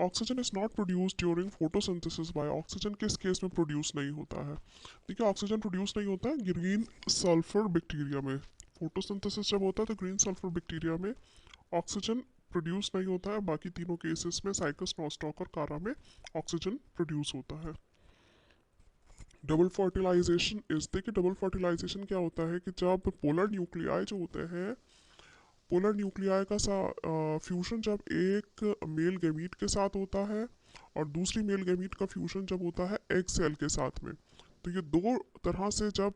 Oxygen is not produce during photosynthesis by, oxygen किस case में produce नहीं होता है? देखिए ऑक्सीजन प्रोड्यूस नहीं होता है ग्रीन सल्फर बैक्टीरिया में। फोटोसिंथेसिस जब होता है तो ग्रीन सल्फर बैक्टीरिया में ऑक्सीजन प्रोड्यूस नहीं होता है। बाकी तीनों केसेस में साइकस, नॉस्टॉक और कारा में ऑक्सीजन प्रोड्यूस होता है। डबल फर्टिलाइजेशन इस, देखिए डबल फर्टिलाइजेशन क्या होता है कि जब पोलर न्यूक्लियाई जो होते हैं, पोलर न्यूक्लियाई का फ्यूजन जब एक मेल गैमीट के साथ होता है और दूसरी मेल गैमीट का फ्यूजन जब होता है एग सेल के साथ में, तो ये दो तरह से जब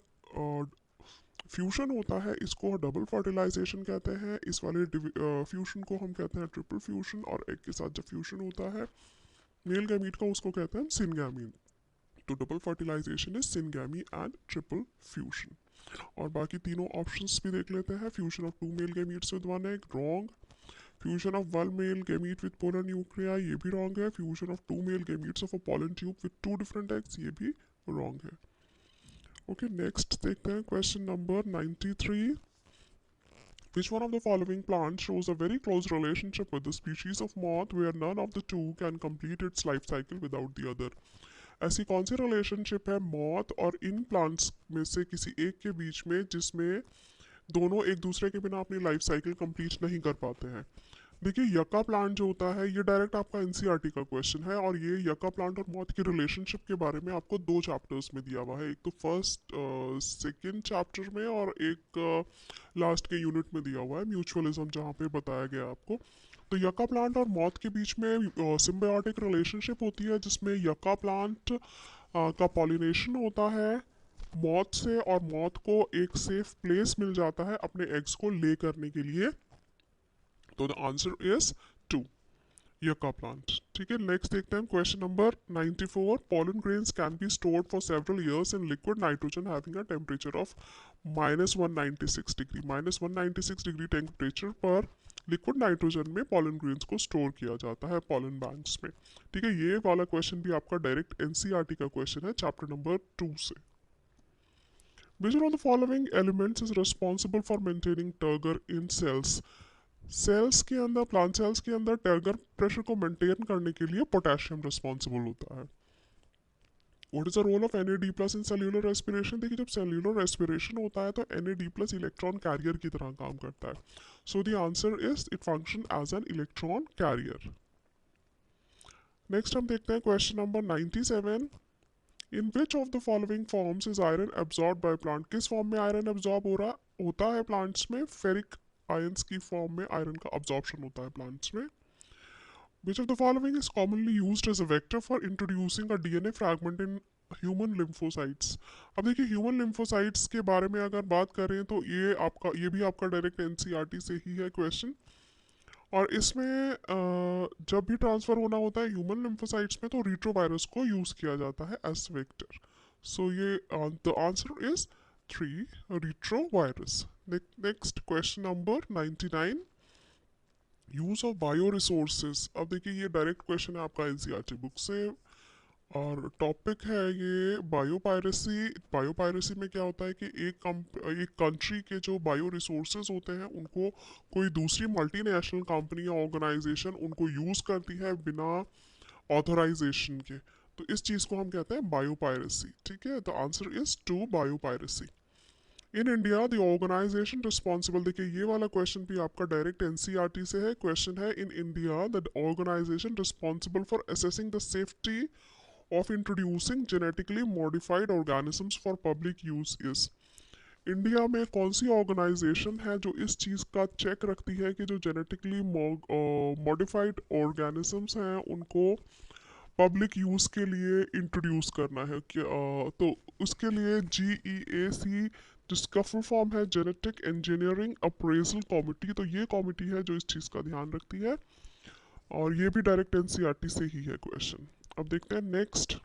फ्यूजन होता है इसको डबल फर्टिलाइजेशन कहते हैं। इस वाले फ्यूजन को हम कहते हैं ट्रिपल फ्यूजन, और एग के साथ जब फ्यूजन होता है मेल गैमीट का उसको कहते हैं सिनगैमी। तो double fertilization is syngamy and triple fusion. और बाकी तीनों ऑप्शंस भी देख लेते हैं। Fusion of two male gametes with one egg, wrong. Fusion of one male gamete with polar nuclei, ये भी रॉन्ग है। Fusion of two male gametes of a pollen tube with two different eggs, ये भी wrong है। Okay, next देखते हैं question number 93। Which one of the following plants shows a very close relationship with the species of moth where none of the two can complete its life cycle without the other? ऐसी कौन सी relationship है moth और in plants में से किसी एक के बीच में जिसमें दोनों एक दूसरे के बिना अपनी लाइफ साइकिल कंप्लीट नहीं कर पाते हैं? देखिए यका प्लांट जो होता है ये डायरेक्ट आपका एनसीईआरटी का क्वेश्चन है, और ये यका प्लांट और मॉथ की रिलेशनशिप के बारे में आपको दो चैप्टर्स में दिया हुआ है, एक तो फर्स्ट सेकंड चैप्टर में और एक लास्ट के यूनिट में दिया हुआ है म्यूचुअलिज्म, जहाँ पे बताया गया आपको। तो यका प्लांट और मॉथ के बीच में सिम्बायोटिक रिलेशनशिप होती है जिसमें यका प्लांट का पॉलिनेशन होता है मॉथ से, और मॉथ को एक सेफ प्लेस मिल जाता है अपने एग्स को ले करने के लिए। तो the answer is 2, yucca plant। ठीक है, नेक्स्ट देखते हैं question number 94। pollen grains can be stored for several years in liquid nitrogen having a temperature of -196 degree. -196 degree temperature पर लिक्विड नाइट्रोजन में पॉलन ग्रेन्स को स्टोर किया जाता है पॉलन बैंक्स में। ठीक है, ये वाला क्वेश्चन भी आपका डायरेक्ट एनसीईआरटी का क्वेश्चन है चैप्टर नंबर 2 से। Which one of the following elements is responsible for maintaining turgor in cells? Cells के अंदर, प्लांट सेल्स के अंदर टर्गर प्रेशर को मेंटेन करने के लिए पोटेशियम रिस्पॉन्सिबल होता है। What is the role of NAD+ in cellular respiration? देखिए जब सेल्यूलर रेस्पिरेशन होता है तो NAD+ इलेक्ट्रॉन कैरियर की तरह काम करता है। So the answer is it function as an electron carrier. Next हम देखते हैं question number 97। In which of the following forms is iron absorb by plant? किस फॉर्म में आयरन एब्जॉर्ब होता है प्लांट्स में? फेरिक आयंस की फॉर्म में आयरन का अब्जॉर्प्शन होता है प्लांट्स में। Which of the following is commonly used as a vector for introducing a DNA fragment in human lymphocytes? अब देखिए ह्यूमन लिम्फोसाइट्स के बारे में अगर बात करें तो ये भी आपका डायरेक्ट एनसीईआरटी से ही है क्वेश्चन, और इसमें जब भी ट्रांसफर होना होता है ह्यूमन लिम्फोसाइट्स में तो रिट्रोवायरस को यूज किया जाता है एज वेक्टर। सो ये the answer is 3, retrovirus. Next question number 99। Use of bio resources. अब देखिए ये डायरेक्ट क्वेश्चन है आपका एनसीईआरटी बुक से, और टॉपिक है ये बायोपायरेसी। बायोपायरेसी में क्या होता है कि एक कंट्री के जो बायो रिसोर्सेज होते हैं उनको कोई दूसरी मल्टीनेशनल कंपनी या ऑर्गेनाइजेशन उनको यूज करती है बिना ऑथराइजेशन के, तो इस चीज को हम कहते हैं बायोपायरेसी। ठीक है, the answer is 2, biopiracy. In India the organisation responsible, देखिए ये वाला क्वेश्चन भी आपका डायरेक्ट एनसीईआरटी से है। क्वेश्चन है in India the organisation responsible for assessing the safety of introducing genetically modified organisms for public use is. India में कौन सी ऑर्गेनाइजेशन है जो इस चीज़ का चेक रखती है कि जो जेनेटिकली मॉडिफाइड ऑर्गेनिजम्स हैं उनको पब्लिक यूज़ के लिए इंट्रोड्यूस करना है? तो उसके लिए GEAC, जिसका फुल फॉर्म है जेनेटिक इंजीनियरिंग अप्रेजल कमेटी, तो ये कमेटी है जो इस चीज़ का ध्यान रखती है, और ये भी डायरेक्ट एनसीईआरटी से ही है क्वेश्चन। अब देखते हैं next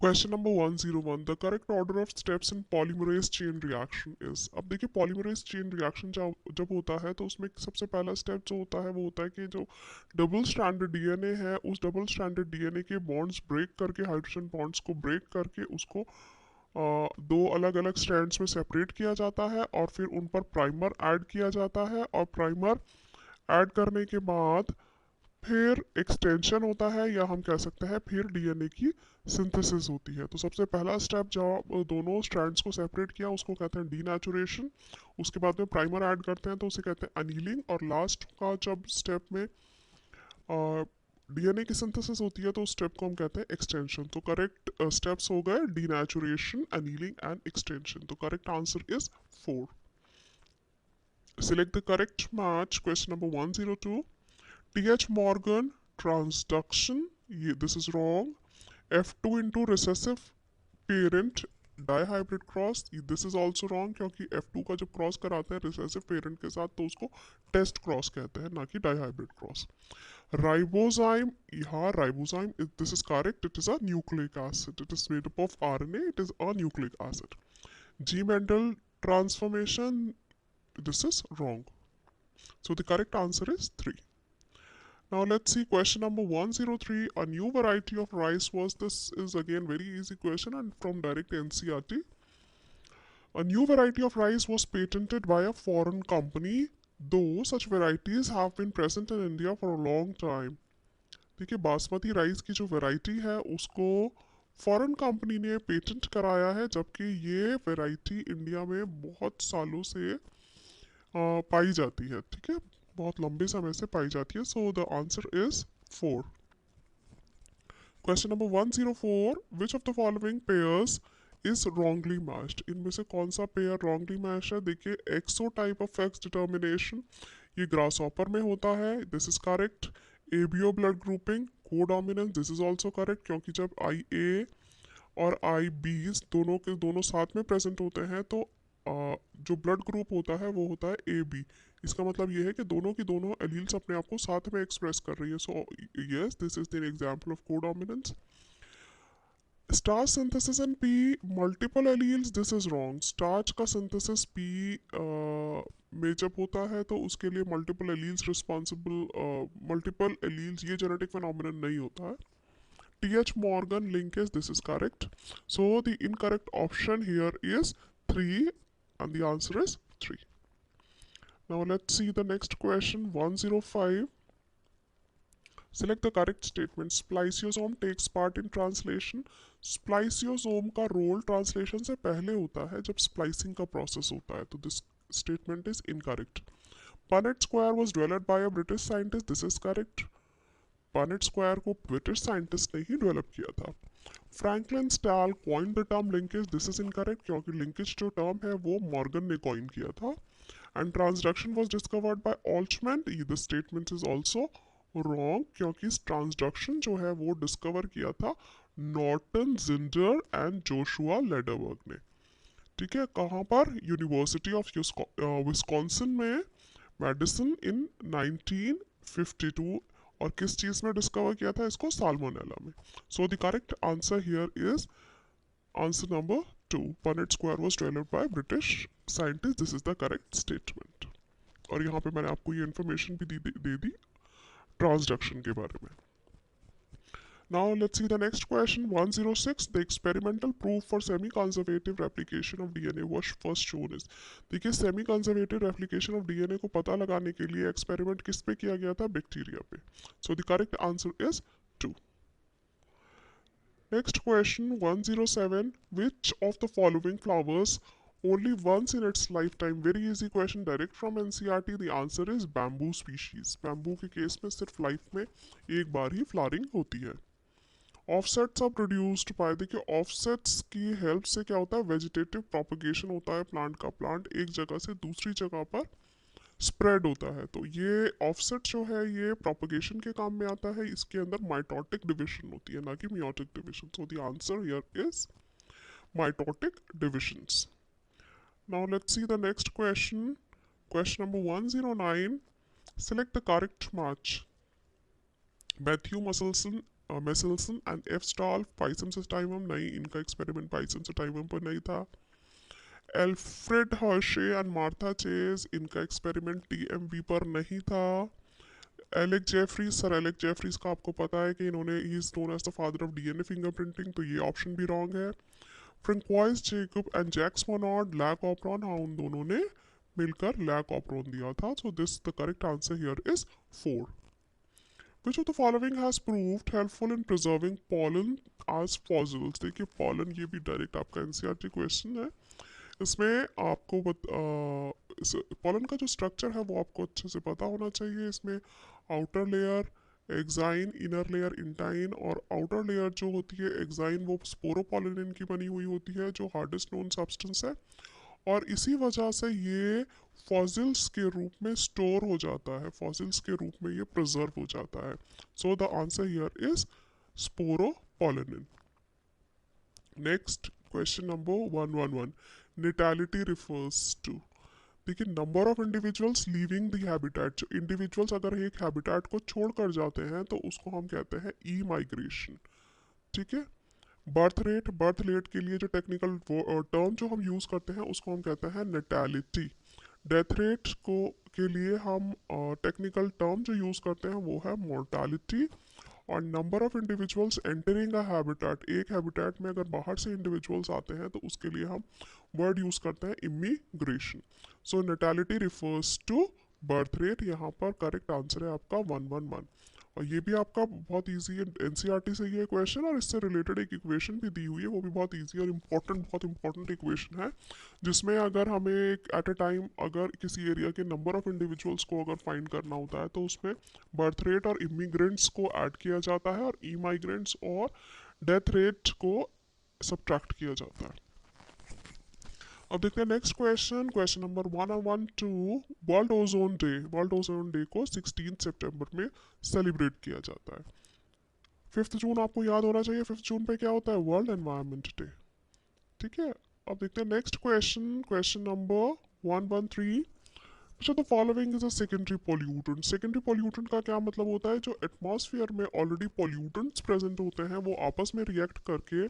question number 101। The correct order of steps in polymerase chain reaction is. अब देखिए पॉलीमरेज चेन रिएक्शन जब होता है तो उसमें सबसे पहला स्टेप जो होता है वो होता है कि जो डबल स्ट्रैंडेड डीएनए है उस डबल स्ट्रैंडेड डीएनए के बॉन्ड्स ब्रेक करके, हाइड्रोजन बॉन्ड्स को ब्रेक करके उसको दो अलग अलग स्ट्रैंड्स में सेपरेट किया जाता है, और फिर उन पर प्राइमर ऐड किया जाता है, और प्राइमर ऐड करने के बाद फिर एक्सटेंशन होता है, या हम कह सकते हैं फिर डीएनए की सिंथेसिस होती है। तो सबसे पहला स्टेप जब दोनों स्ट्रैंड्स को सेपरेट किया उसको कहते हैं डीनेचुरेशन। उसके बाद में प्राइमर ऐड करते हैं तो उसे कहते हैं अनीलिंग। और लास्ट का जब स्टेप में डीएनए की सिंथेसिस होती है तो उस स्टेप को हम कहते हैं एक्सटेंशन। तो करेक्ट स्टेप्स हो गए डीनेचुरेशन, अनीलिंग एंड एक्सटेंशन। तो correct answer is 4। Select the correct match. Question number 102. TH Morgan transduction. This is wrong. F2 into recessive parent dihybrid cross. This is also wrong क्योंकि F2 का जब cross कराते हैं recessive parent के साथ तो उसको टेस्ट क्रॉस कहते हैं, ना कि डाइहाइब्रिड क्रॉस। राइबोजाइम, यहाँ ribozyme, this is correct, it is a nucleic acid, it is made up of RNA, it is a nucleic acid. G Mendel transformation, this is wrong. So the correct answer is 3. Now let's see question number 103. A new variety of rice was, this is again very easy question and from direct NCERT. A new variety of rice was patented by a foreign company, though such varieties have been present in India for a long time. देखिए basmati rice की जो variety है उसको foreign company ने patent कराया है, जबकि ये वैरायटी इंडिया में बहुत सालों से पाई जाती है। ठीक है, बहुत लंबे समय से पाई जाती है। So the answer is 4। Question number 104, which of the following pairs is wrongly matched? इनमें से कौन सा पेयर रॉन्गली मैच है? देखिए एक्सो टाइप ऑफ एक्स डिटर्मिनेशन, ये ग्रास ऑपर में होता है, this is correct. ABO blood grouping, codominance, this is also correct क्योंकि जब आई ए और आई बीज दोनों के दोनों साथ में प्रेजेंट होते हैं तो जो ब्लड ग्रुप होता है वो होता है ए बी। इसका मतलब ये है कि दोनों की दोनों एलील्स अपने आप को साथ में एक्सप्रेस कर रही है। So yes, this is the example of codominance. Starch synthesis in P multiple alleles, this is wrong. Starch का सिंथेसिस पी में जब होता है तो उसके लिए multiple alleles responsible, multiple alleles ये जेनेटिक फिनोमिनन नहीं होता है। TH Morgan linkage, this is correct. So the incorrect option here is 3 and the answer is 3. Now let's see the next question 105. Select the correct statement. Spliceosome takes part in translation. Spliceosome का role translation से पहले होता है जब splicing का process होता है, तो this statement is incorrect. Punnett square was developed by a British scientist, this is correct. Punnett square को ब्रिटिश साइंटिस्ट ने ही डेवलप किया था। Franklin Stahl coin the term linkage, this is incorrect क्योंकि लिंकेज जो टर्म है वो Morgan ने कॉइन किया था। And transduction was discovered by Altsman, the statement is also wrong क्योंकि ट्रांसडक्शन जो है वो डिस्कवर किया था Norton, Zinder and Joshua Lederberg ने। ठीक है, कहाँ पर? यूनिवर्सिटी ऑफ विस्कॉन्सिन में, मेडिसिन इन 1952। और किस चीज में डिस्कवर किया था इसको? साल्मोनेला में। So the correct answer here is answer number 2। Punnett square was developed by British scientist, this is the correct statement. और यहाँ पे मैंने आपको ये इन्फॉर्मेशन भी दे दी ट्रांसडक्शन के बारे में। Now let's see the next question 106. The experimental proof for semi-conservative replication of DNA was first shown is. देखिए semi conservative replication of DNA को पता लगाने के लिए एक्सपेरिमेंट किस पे किया गया था? बैक्टीरिया पे। सो the correct answer is 2। Next question 107. Which of the following flowers only once in its lifetime? Very easy question direct from NCERT. The answer is bamboo species. Bamboo के केस में सिर्फ life में एक बार ही flowering होती है। Offsets are produced by, देखिए offsets की help से क्या होता है? वेजिटेटिव प्रोपगेशन होता है प्लांट का। प्लांट एक जगह से दूसरी जगह पर स्प्रेड होता है, तो ये ऑफसेट जो है ये प्रोपगेशन के काम में आता है। इसके अंदर माइटोटिक डिविजन होती है, ना कि meiotic division. So the answer here is mitotic divisions. Now let's see the next question, question number 109. Select the correct match. Matthew Meselson and F Stahl Pisum sativum नहीं, इनका एक्सपेरिमेंट पाइसम सिस्टाइमम पर नहीं था। Alfred Hershey and Martha Chase, इनका experiment TMV पर नहीं था। Alec Jeffreys, sir Alec Jeffreys का आपको पता है कि इन्होंने, he is known as the father of DNA fingerprinting, तो ये ऑप्शन भी रॉन्ग है। Francois Jacob and Jacques Monod, lac operon, हाँ उन दोनों ने मिलकर लैक ऑपरॉन दिया था। So this the correct answer here is 4। Which of the following has proved helpful in preserving pollen as fossils. देखिए पॉलन ये भी डायरेक्ट आपका एनसीईआरटी क्वेश्चन है। इसमें आपको पॉलन का जो स्ट्रक्चर है वो आपको अच्छे से पता होना चाहिए। इसमें outer layer exine, inner layer intine, और आउटर लेयर जो होती है एक्साइन वो स्पोरोपोलिन की बनी हुई होती है जो हार्डेस्ट नोन सब्सटेंस है, और इसी वजह से ये फॉसिल्स के रूप में स्टोर हो जाता है, फॉसिल्स के रूप में ये प्रिजर्व हो जाता है। So the answer here is sporopollenin. Next question number 111, natality refers to. देखिए number of individuals leaving the habitat, जो इंडिविजुअल्स अगर एक हैबिटेट को छोड़कर जाते हैं तो उसको हम कहते हैं ई माइग्रेशन। ठीक है। बर्थ रेट के लिए जो टेक्निकल टर्म जो हम यूज करते हैं उसको हम कहते हैं नेटालिटी। डेथ रेट को के लिए हम टेक्निकल टर्म जो यूज करते हैं वो है मोर्टालिटी। और number of individuals entering a habitat, एक हैबिटेट में अगर बाहर से इंडिविजुअल्स आते हैं तो उसके लिए हम वर्ड यूज करते हैं immigration. So natality refers to birth rate. यहाँ पर करेक्ट आंसर है आपका 111। और ये भी आपका बहुत इजी है, एनसीईआरटी से ये क्वेश्चन, और इससे रिलेटेड एक इक्वेशन भी दी हुई है, वो भी बहुत इजी और बहुत इंपॉर्टेंट इक्वेशन है, जिसमें अगर हमें एट अ टाइम अगर किसी एरिया के नंबर ऑफ इंडिविजुअल्स को अगर फाइंड करना होता है तो उसमें बर्थ रेट और इमिग्रेंट्स को ऐड किया जाता है और ई माइग्रेंट्स और डेथ रेट को सब्ट्रैक्ट किया जाता है। अब देखते हैं next question, question number 112, world ozone day. World ozone day को 16 सितंबर में सेलिब्रेट किया जाता है। 5 जून आपको याद होना चाहिए, 5 जून पे क्या होता है, वर्ल्ड एनवायरनमेंट डे। ठीक है। अब देखते हैं नेक्स्ट क्वेश्चन, क्वेश्चन नंबर 113, अच्छा the following is a secondary pollutant. Secondary pollutant का क्या मतलब होता है, जो एटमॉस्फेयर में ऑलरेडी पॉल्यूटेंट्स प्रेजेंट होते हैं वो आपस में रिएक्ट करके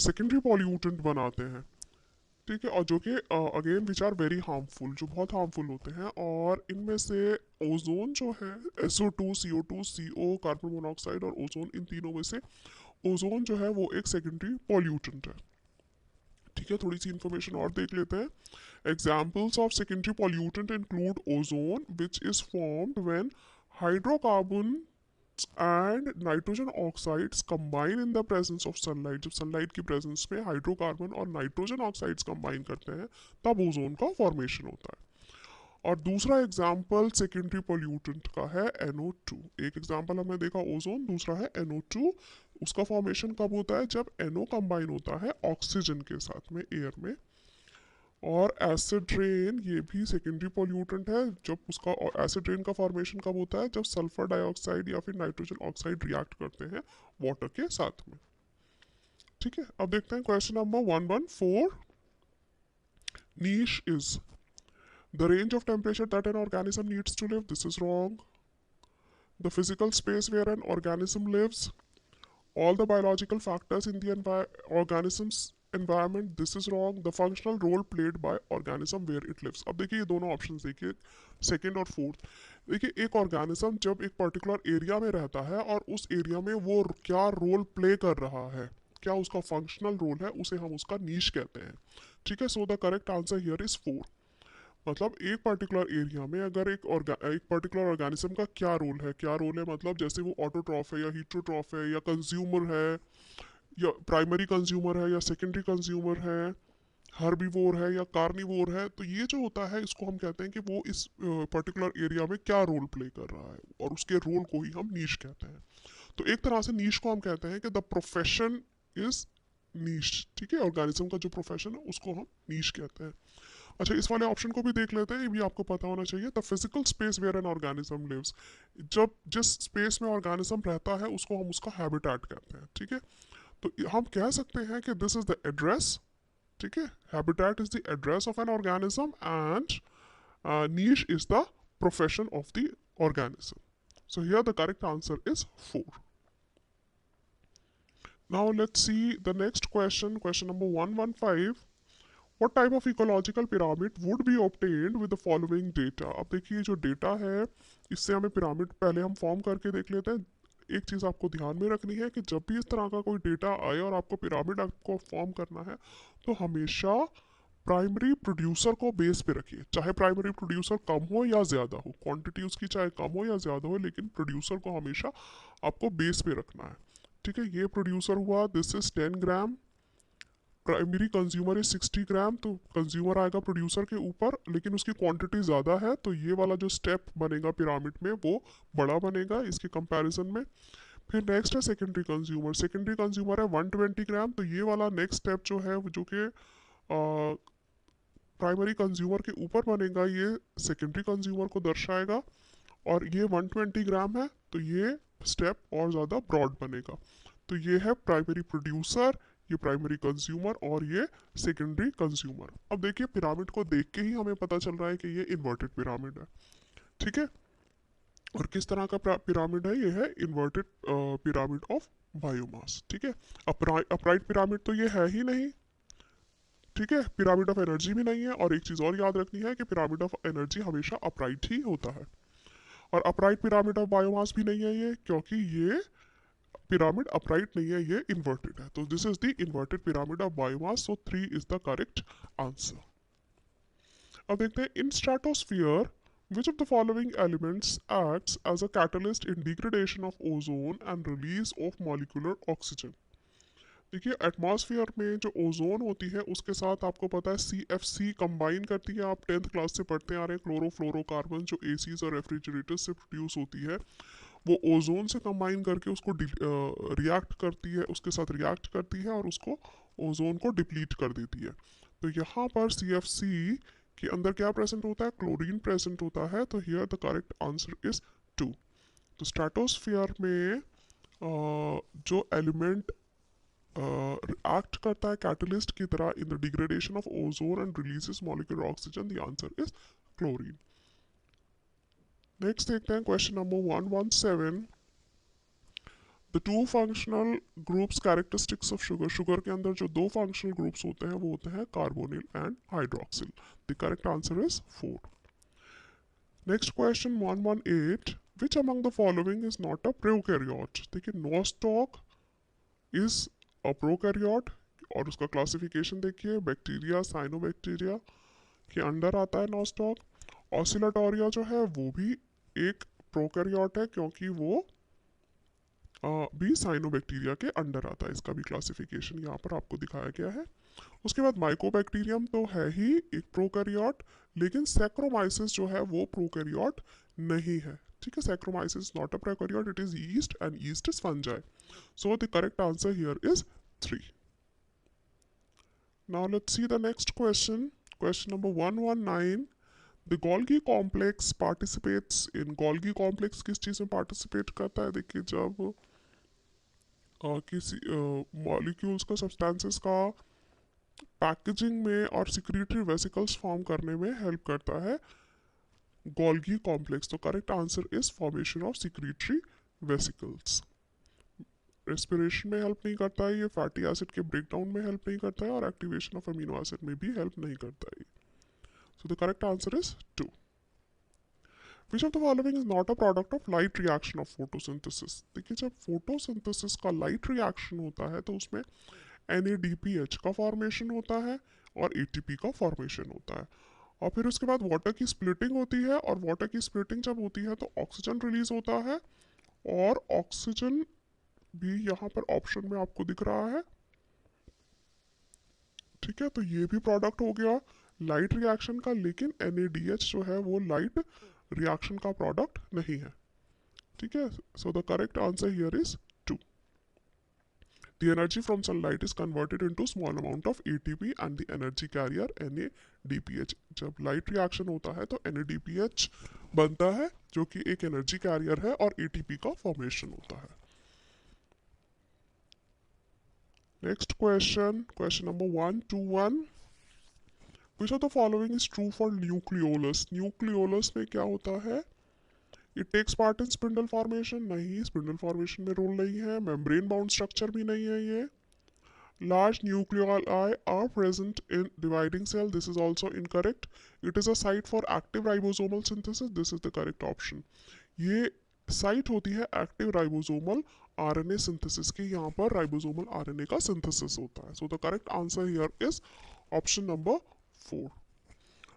सेकेंडरी पॉल्यूटेंट बनाते हैं। ठीक है। और जो कि again which are very harmful, जो बहुत हार्मफुल होते हैं, और इनमें से ओजोन जो है SO2 CO2 CO carbon monoxide और ओजोन, इन तीनों में से ओजोन जो है वो एक सेकेंडरी पॉल्यूटेंट है। ठीक है। थोड़ी सी इंफॉर्मेशन और देख लेते हैं। Examples of secondary pollutant include ozone which is formed when hydrocarbon and nitrogen oxides combine in the presence of sunlight. जब सनलाइट की प्रेजेंस में हाइड्रोकार्बन और नाइट्रोजन ऑक्साइड्स कंबाइन करते हैं तब ओजोन का फॉर्मेशन होता है। और दूसरा एग्जाम्पल सेकेंडरी पॉल्यूटेंट का है NO2। एक एग्जाम्पल हमने देखा ओजोन, दूसरा है NO2। उसका फॉर्मेशन कब होता है, जब NO कंबाइन होता है ऑक्सीजन के साथ में एयर में। और एसिड रेन ये भी सेकेंडरी पॉल्यूटेंट है, जब उसका एसिड रेन का फॉर्मेशन कब होता है, जब सल्फर डाइऑक्साइड या फिर नाइट्रोजन ऑक्साइड रिएक्ट करते हैं वाटर के साथ में। ठीक है। अब देखते हैं question number 114, niche is the range of temperature that an organism needs to live. This is wrong. The physical space where an organism lives. All the biological factors in the organism's environment. This is wrong. The functional role played by organism where it lives. अब देखिए ये दोनों option देखिए, second और fourth. देखिए एक organism जब एक पर्टिकुलर एरिया में रहता है और उस एरिया में वो क्या रोल प्ले कर रहा है, क्या उसका फंक्शनल रोल है, उसे हम उसका नीश कहते हैं। ठीक है। So the correct answer here is 4। मतलब एक पर्टिकुलर एरिया में अगर एक पर्टिकुलर ऑर्गेनिज्म का क्या रोल है, क्या रोल है मतलब जैसे वो ऑटोट्रॉफ है या हीट्रोट्रॉफ है या कंज्यूमर है या प्राइमरी कंज्यूमर है या सेकेंडरी कंज्यूमर है, हर्बीवोर है या कार्निवोर है, तो ये जो होता है इसको हम कहते हैं कि वो इस पर्टिकुलर एरिया में क्या रोल प्ले कर रहा है, और उसके रोल को ही हम नीश कहते हैं। तो एक तरह से नीश को हम कहते हैं कि द प्रोफेशन इज नीश। ठीक है। ऑर्गेनिज्म का जो प्रोफेशन है उसको हम नीश कहते हैं। अच्छा इस वाले ऑप्शन को भी देख लेते हैं, ये भी आपको पता होना चाहिए। The physical space where an organism lives, जब जिस स्पेस में ऑर्गेनिज्म रहता है उसको हम उसका हैबिटेट कहते हैं। ठीक है। तो हम कह सकते हैं कि दिस इज द एड्रेस। ठीक है। Habitat is the address of an organism and niche is the profession of the organism. So here the correct answer is 4. Now let's see the next question, question number 115. What type of ecological pyramid would be obtained with the following data? अब देखिए जो data है इससे हमें pyramid पहले हम form करके देख लेते हैं। एक चीज़ आपको ध्यान में रखनी है कि जब भी इस तरह का कोई डेटा आए और आपको पिरामिड आपको फॉर्म करना है तो हमेशा प्राइमरी प्रोड्यूसर को बेस पे रखिए, चाहे प्राइमरी प्रोड्यूसर कम हो या ज़्यादा हो, क्वांटिटी उसकी चाहे कम हो या ज़्यादा हो, लेकिन प्रोड्यूसर को हमेशा आपको बेस पे रखना है। ठीक है, ये प्रोड्यूसर हुआ, this is 10 gram, primary consumer is 60 ग्राम, तो कंज्यूमर आएगा प्रोड्यूसर के ऊपर, लेकिन उसकी क्वांटिटी ज़्यादा है, तो ये वाला जो स्टेप बनेगा पिरामिड में वो बड़ा बनेगा इसके कंपैरिजन में। फिर नेक्स्ट है सेकेंडरी कंज्यूमर, सेकेंडरी कंज्यूमर है 120 ग्राम, तो ये वाला नेक्स्ट स्टेप जो है जो कि प्राइमरी कंज्यूमर के ऊपर बनेगा, ये सेकेंडरी कंज्यूमर को दर्शाएगा, और ये 120 ग्राम है, तो ये स्टेप और ज़्यादा ब्रॉड बनेगा। तो ये है प्राइमरी प्रोड्यूसर, ये प्राइमरी कंज्यूमर, और ये सेकेंडरी कंज्यूमर। अब देखिए पिरामिड को देख के ही हमें पता चल रहा है कि ये इन्वर्टेड पिरामिड है। ठीक है, और किस तरह का पिरामिड है, ये है इन्वर्टेड पिरामिड ऑफ बायोमास। ठीक है, अपराइट पिरामिड तो ये है ही नहीं। ठीक है, पिरामिड ऑफ एनर्जी भी नहीं है, और एक चीज़ और याद रखनी है कि पिरामिड ऑफ एनर्जी हमेशा अपराइट ही होता है, और अपराइट पिरामिड ऑफ बायोमास भी नहीं है ये, क्योंकि ये पिरामिड अपराइट नहीं है, ये इन्वर्टेड है। तो this is the inverted pyramid of biomass, so 3 is the correct answer. अब देखते हैं, इन stratosphere which of the following elements acts as a catalyst in degradation of ozone and release of molecular oxygen? देखिए atmosphere में जो ozone होती है उसके साथ आपको पता है CFC कंबाइन करती है, आप 10th क्लास से पढ़ते आ रहे हैं, क्लोरोफ्लोरोकार्बन जो एसीज और रेफ्रिजरेटर्स से प्रोड्यूस होती है, वो ओजोन से कंबाइन करके उसको रिएक्ट करती है, उसके साथ रिएक्ट करती है और उसको ओजोन को डिप्लीट कर देती है। तो यहाँ पर CFC के अंदर क्या प्रेजेंट होता है, क्लोरीन प्रेजेंट होता है, तो here the correct answer is 2। तो स्ट्रेटोस्फीयर में जो एलिमेंट एक्ट करता है कैटलिस्ट की तरह in the degradation of ozone and releases molecular oxygen, the answer is chlorine. Next देखते हैं question number 117, the two functional groups characteristics of sugar, sugar के अंदर जो दो फंक्शनल ग्रुप्स होते हैं वो होते हैं carbonyl and hydroxyl, the correct answer is 4। Next question 118, which among the following is not a prokaryote? देखिए नोस्टॉक इज अ प्रोकैरियोट, और उसका क्लासिफिकेशन देखिए, बैक्टीरिया साइनोबैक्टीरिया के अंडर आता है नोस्टॉक। ऑसिलेटोरिया जो है वो भी एक प्रोकैरियोट है, क्योंकि वो भी साइनोबैक्टीरिया के अंडर आता है, इसका भी क्लासिफिकेशन यहाँ पर आपको दिखाया गया है। उसके बाद माइकोबैक्टीरियम तो है ही एक प्रोकैरियोट, लेकिन सैक्रोमाइसिस जो है वो प्रोकैरियोट नहीं है। ठीक है, saccharomyces not a prokaryote, it is yeast and yeast is fungi, so the correct answer here is 3। Now let's see the next question. Question number 119. The Golgi complex participates in, Golgi complex किस चीज़ में participate करता है? देखिए जब किसी molecules का substances का packaging में और सिक्रीटरी वेसिकल्स फॉर्म करने में हेल्प करता है गोल्गी कॉम्प्लेक्स। तो correct answer is formation of secretory vesicles. Respiration में हेल्प नहीं करता है ये, फैटी एसिड के ब्रेकडाउन में हेल्प नहीं करता है, और एक्टिवेशन ऑफ अमीनो एसिड में भी हेल्प नहीं करता है। So the correct answer is 2। Which of the following is not a product of light reaction of photosynthesis? देखिए जब फोटोसिंथेसिस का लाइट रिएक्शन होता है तो उसमें NADPH का फॉर्मेशन होता है और ATP का फॉर्मेशन होता है, और फिर उसके बाद वाटर की स्प्लिटिंग होती है, और वाटर की स्प्लिटिंग जब होती है तो ऑक्सीजन रिलीज होता है, और ऑक्सीजन भी यहाँ पर ऑप्शन में आपको दिख रहा है। ठीक है, तो ये भी प्रोडक्ट हो गया लाइट रिएक्शन का, लेकिन NADH जो है वो लाइट रिएक्शन का प्रोडक्ट नहीं है। ठीक है, so the correct answer here is 2। The energy from sunlight is converted into small amount of ATP and the energy carrier NADPH। जब लाइट रिएक्शन होता है तो NADPH बनता है जो कि एक एनर्जी कैरियर है, और ATP का फॉर्मेशन होता है। Next question, question number 121, which of the following is true for nucleolus? Nucleolus में क्या होता है? It takes part in spindle formation, नहीं स्पिंडल फॉर्मेशन में रोल नहीं है। मेम्ब्रेन बाउंड स्ट्रक्चर भी नहीं है ये। Large nucleoli are present in dividing cell, this is also incorrect. It is a site for active ribosomal synthesis, this is the correct option. ये site होती है एक्टिव राइबोसोमल RNA सिंथेसिस की, यहाँ पर राइबोसोमल RNA का synthesis होता है। So the correct answer here is option number 4.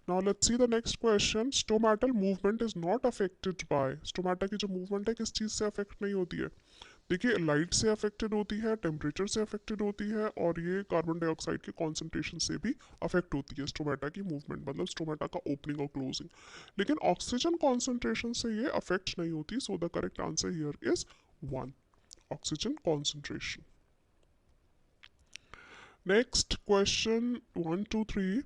Now let's see the next question. Stomatal movement is not affected by, stomata की जो मूवमेंट है किस चीज़ से अफेक्ट नहीं होती है? देखिए, लाइट से अफेक्टेड होती है, टेम्परेचर से अफेक्टेड होती है, और ये कार्बन डाइऑक्साइड के कॉन्सेंट्रेशन से भी अफेक्ट होती है स्टोमेटा की मूवमेंट, मतलब स्टोमेटा का ओपनिंग और क्लोजिंग। लेकिन ऑक्सीजन कॉन्सेंट्रेशन से ये अफेक्ट नहीं होती, सो the correct answer here is 1, oxygen concentration. Next question 1, 2, 3.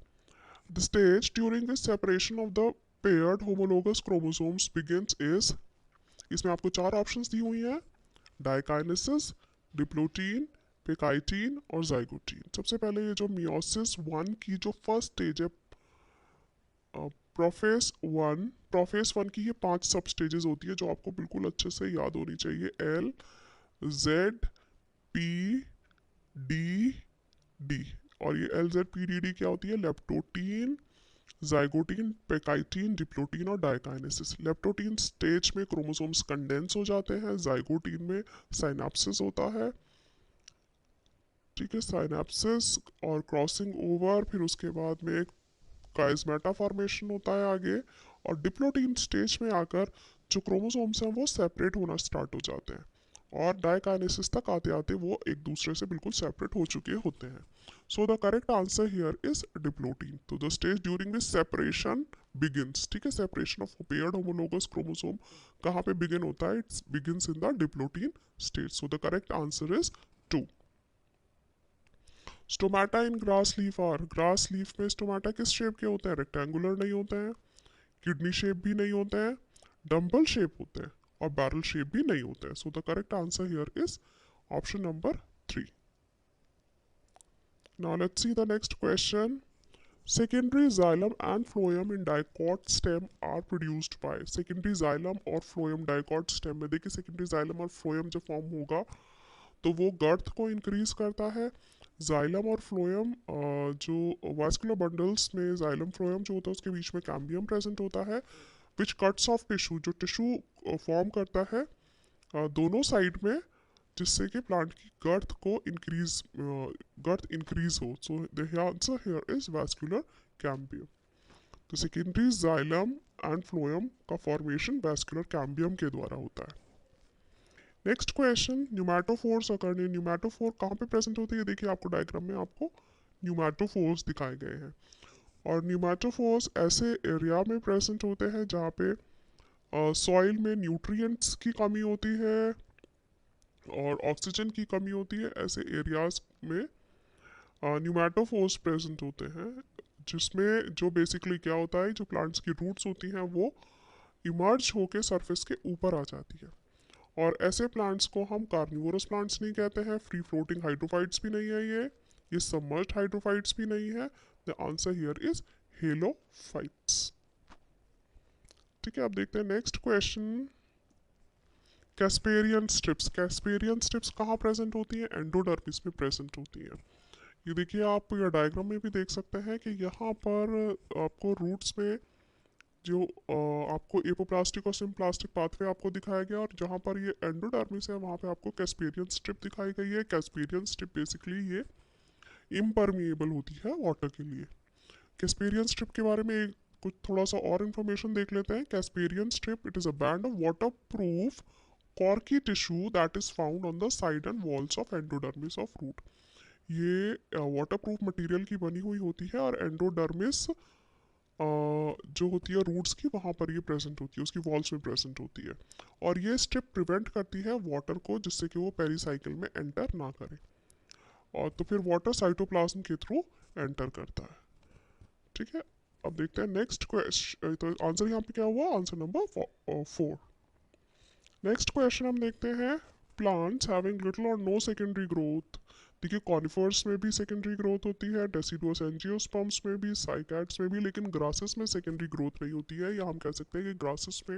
The stage during which separation of the paired homologous chromosomes begins is, इसमें आपको 4 ऑप्शंस दी हुई हैं, डाइकाइनेसिस, डिप्लोटीन, पेकाइटीन और जाइगोटीन। सबसे पहले ये जो मियोसिस 1 की जो फर्स्ट स्टेज है, प्रोफेस 1 की ये 5 सब स्टेजेस होती है जो आपको बिल्कुल अच्छे से याद होनी चाहिए। L, Z, P, D, D. और ये L, Z, P, D, D क्या होती है? लेप्टोटीन, जाइगोटीन, पेकाइटीन, डिप्लोटीन और डाइकाइनेसिस। लेप्टोटीन स्टेज में क्रोमोसोम्स कंडेंस हो जाते हैं, जाइगोटीन में साइनेप्सिस होता है, ठीक है, साइनेप्सिस और क्रॉसिंग ओवर, फिर उसके बाद में एक काइस्मेटा फॉर्मेशन होता है आगे, और डिप्लोटीन स्टेज में आकर जो क्रोमोसोम्स हैं वो सेपरेट होना स्टार्ट हो जाते हैं, और डाइकाइनेसिस तक आते आते वो एक दूसरे से बिल्कुल सेपरेट हो चुके होते हैं। So the correct answer here is diplotene. तो the stage during which separation begins, ठीक है, separation of paired homologous chromosome कहाँ पे बिगिन होता है? It's begins in the diplotene stage. So the correct answer is 2। Stomata in grass leaf are, grass leaf में stomata किस shape के होते हैं? रेक्टेंगुलर नहीं होते हैं, किडनी शेप भी नहीं होते हैं, डम्बल शेप होते हैं, और बैरल शेप भी नहीं होते हैं। So the correct answer here is option number 3. Now let's see the next question. Secondary xylem and phloem in dicot stem are produced by, secondary xylem और phloem dicot stem में देखिए, secondary xylem और phloem जब form होगा तो वो गर्थ को increase करता है। जाइलम और फ्लोएम जो वास्कुलर बंडल्स में जाइलम फ्लोएम जो होता है उसके बीच में कैम्बियम प्रेजेंट होता है, विच कट्स ऑफ टिश्यू, जो टिश्यू फॉर्म करता है दोनों साइड में, जिससे कि प्लांट की गर्थ इंक्रीज हो। सो the answer here is vascular cambium. तो सेकेंडरी जाइलम एंड फ्लोएम का फॉर्मेशन वास्कुलर कैम्बियम के द्वारा होता है। नेक्स्ट क्वेश्चन, न्यूमैटोफोर्स अकरने, न्यूमैटोफोर कहाँ पे प्रेजेंट होती है? देखिए, आपको डायग्राम में आपको न्यूमैटोफोर्स दिखाए गए हैं, और न्यूमैटोफोर्स ऐसे एरिया में प्रेजेंट होते हैं जहाँ पे सॉइल में न्यूट्रिएंट्स की कमी होती है और ऑक्सीजन की कमी होती है। ऐसे एरियाज में न्यूमैटोफोर्स प्रेजेंट होते हैं, जिसमें जो बेसिकली क्या होता है, जो प्लांट्स की रूट्स होती हैं वो इमर्ज होके सरफेस के ऊपर आ जाती है, और ऐसे प्लांट्स को हम कार्निवोरस प्लांट्स नहीं कहते हैं। फ्री फ्लोटिंग हाइड्रोफाइट्स भी नहीं है ये सबमर्ज्ड हाइड्रोफाइट्स भी नहीं है। The answer here is halophytes. ठीक है, अब देखते हैं next question. Casparian strips, Casparian strips कहाँ प्रेजेंट होती है? एंडोडर्मिस में प्रेजेंट होती है। ये देखिए, आप ये डायग्राम में भी देख सकते हैं कि यहाँ पर आपको रूट्स में जो आपको एपोप्लास्टिक और सिम्प्लास्टिक पाथवे आपको दिखाया गया, और जहाँ पर ये एंडोडर्मिस है वहाँ पे आपको कैस्पेरियन स्ट्रिप दिखाई गई है। कैस्पेरियन स्ट्रिप बेसिकली ये इम्परमिएबल होती है वाटर के लिए। कैस्पेरियन स्ट्रिप के बारे में कुछ थोड़ा सा और इन्फॉर्मेशन देख लेते हैं। Casparian strip, it is a band of waterproof corky tissue that is found on the side and walls of endodermis of root. ये वाटर प्रूफ मटीरियल की बनी हुई होती है, और एंडोडर्मिस जो होती है रूट्स की, वहाँ पर ये प्रेजेंट होती है, उसकी वॉल्स में प्रेजेंट होती है, और ये स्ट्रिप प्रिवेंट करती है वाटर को, जिससे कि वो पेरिसाइकिल में एंटर ना करे, और तो फिर वाटर साइटोप्लाज्म के थ्रू एंटर करता है। ठीक है, अब देखते हैं नेक्स्ट क्वेश्चन। तो आंसर यहाँ पे क्या हुआ? Answer number 4। नेक्स्ट क्वेश्चन हम देखते हैं, प्लांट्स हैविंग लिटिल और नो सेकेंडरी ग्रोथ। देखिए, कॉनिफर्स में भी सेकेंडरी ग्रोथ होती है, डेसिडुअस एंजियोस्पर्म्स में भी, साइकैड्स में भी, लेकिन ग्रासेस में सेकेंडरी ग्रोथ नहीं होती है। या हम कह सकते हैं कि ग्रासेस में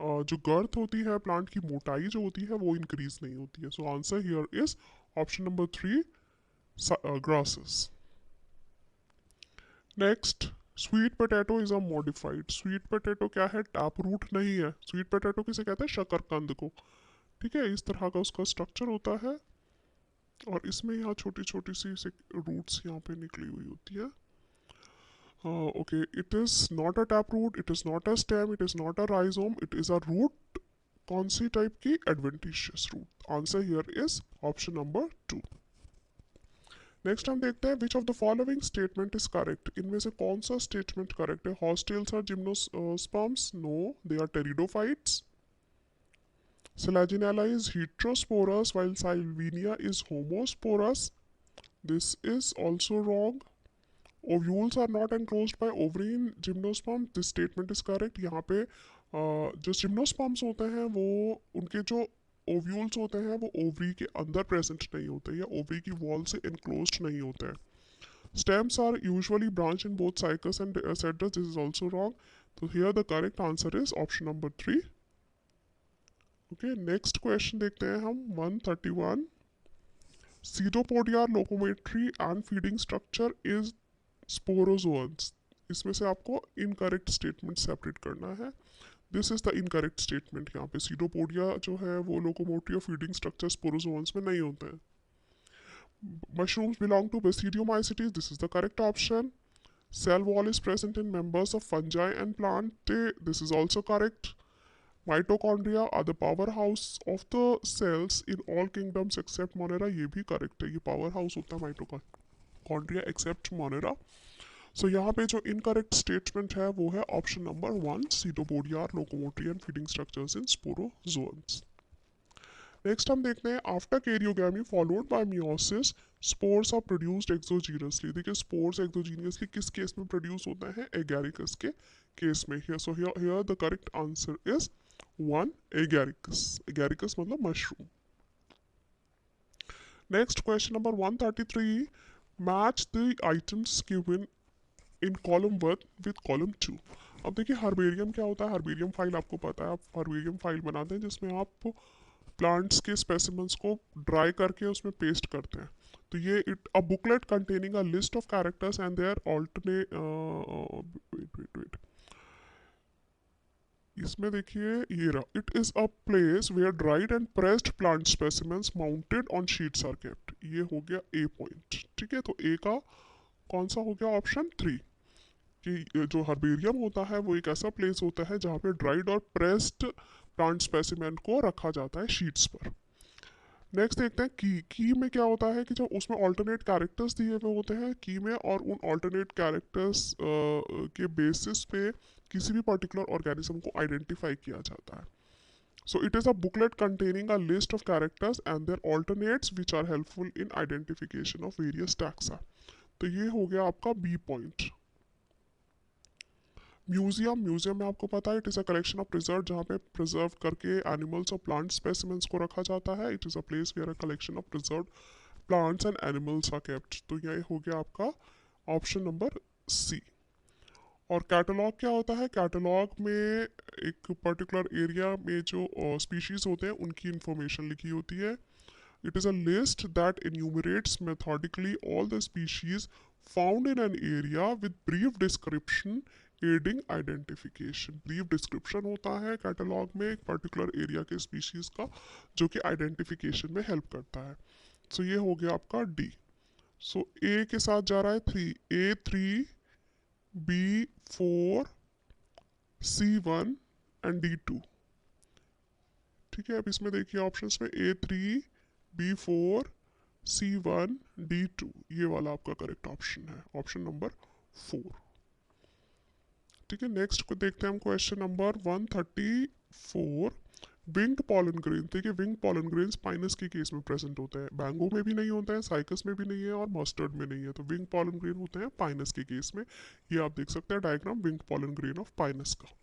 जो गर्थ होती है, प्लांट की मोटाई जो होती है वो इंक्रीज नहीं होती है। So answer here is option number 3, grasses. Next, sweet potato is a modified. Sweet potato क्या है? टैप रूट नहीं है। स्वीट पोटैटो किसे कहते हैं? शकरकंद को। ठीक है, इस तरह का उसका स्ट्रक्चर होता है, और इसमें यहाँ छोटी छोटी सी रूट्स यहाँ पे निकली हुई होती है। Okay, it is not a taproot, it is not a stem, it is not a rhizome, it is a root. कौन सी टाइप की adventitious root? Answer here is option number 2. Next हम देखते हैं which of the following statement is correct. इनमें से कौन सा स्टेटमेंट करेक्ट है? Horsetails are gymnosperms? No, they are pteridophytes. Selaginella is heterosporous while Sylvinia is homosporous. This is also wrong. Ovules are not enclosed by ovary in gymnosperm. This statement is correct. यहाँ पे जो gymnosperms होते हैं वो उनके जो ovules होते हैं वो ओवरी के अंदर प्रेजेंट नहीं होते या ओवरी की वॉल से enclosed नहीं होते हैं. Stems are usually branched in both cycles and centers. This is also wrong. So here the correct answer is option number 3. Okay, next question देखते हैं हम 131. Pseudopodia locomotory and feeding structure is sporozoans. इसमें से आपको incorrect statement separate करना है. This is the incorrect statement. यहाँ पे सीडोपोडिया जो है वो लोकोमोटरी और फीडिंग स्ट्रक्चर स्पोरोजोन्स में नहीं होते हैं. Mushrooms belong to Basidiomycetes. This is the correct option. Cell wall is present in members of fungi and plant. This is also correct. Mitochondria are the powerhouse of the cells in all kingdoms except Monera. ये भी correct है. ये powerhouse होता है mitochondria except Monera. So यहाँ पे जो incorrect statement है वो है option number 1. Pseudopodia are locomotory and feeding structures in sporozoans. Next हम देखते हैं after karyogamy followed by meiosis spores are produced exogenously. देखिए स्पोर्स एक्सोजीनियसली किस केस में प्रोड्यूस होता है? एगैरिकस के केस में. So here the correct answer is 1. Agaricus. Agaricus मतलब mushroom. Next question number 133. Match the items given in column 1 with column 2. अब देखिए हर्बेरियम क्या होता है? हर्बेरियम फाइल आपको पता है. आप हर्बेरियम फाइल बनाते हैं जिसमें आप प्लांट्स के स्पेसिमेंस को ड्राई करके उसमें पेस्ट करते हैं. तो ये a booklet containing a list of characters and their alternate. Wait इसमें देखिए ये रहा. It is a place where dried and pressed plant specimens mounted on sheets are kept. ये हो गया ए पॉइंट. ठीक है, तो ए का कौन सा हो गया? ऑप्शन 3. कि जो हर्बेरियम होता है वो एक ऐसा प्लेस होता है जहाँ पे ड्राइड और प्रेस्ड प्लांट स्पेसिमेन को रखा जाता है शीट्स पर. नेक्स्ट देखते हैं की में क्या होता है कि जब उसमें ऑल्टरनेट कैरेक्टर्स दिए हुए होते हैं की में और उन ऑल्टरनेट कैरेक्टर्स के बेसिस पे किसी भी पर्टिकुलर ऑर्गेनिज्म को आइडेंटिफाई किया जाता है. So it is a booklet containing a list of characters and their alternates which are helpful in identification of various taxa. तो ये हो गया आपका बी पॉइंट. म्यूजियम में आपको पता है it is a collection of preserve जहाँ पे प्रिजर्व करके एनिमल्स और प्लांट स्पेसिमेंस को रखा जाता है. It is a place where a collection of preserve plants and animals are kept. तो ये हो गया आपका ऑप्शन नंबर सी. और कैटलॉग क्या होता है? कैटलॉग में एक पर्टिकुलर एरिया में जो स्पीशीज होते हैं उनकी इंफॉर्मेशन लिखी होती है. It is a list that enumerates methodically all the species found in an area with brief description aiding identification. Brief description होता है कैटलॉग में एक पर्टिकुलर एरिया के स्पीशीज का जो कि आइडेंटिफिकेशन में हेल्प करता है. सो ये हो गया आपका डी. सो ए के साथ जा रहा है 3. A3, B4, C1 and D2. ठीक है, अब इसमें देखिए ऑप्शंस में A3, B4, C1, D2 ये वाला आपका करेक्ट ऑप्शन है. Option number 4. ठीक है, नेक्स्ट को देखते हैं हम question number 134. Winged pollen grain. देखिए विंग पॉलन ग्रेन्स पाइनस के केस में प्रेजेंट होते हैं. बैंगो में भी नहीं होता है, साइकस में भी नहीं है और मस्टर्ड में नहीं है. तो विंग पॉलन ग्रेन होते हैं पाइनस के केस में. ये आप देख सकते हैं diagram wing pollen grain of Pinus का.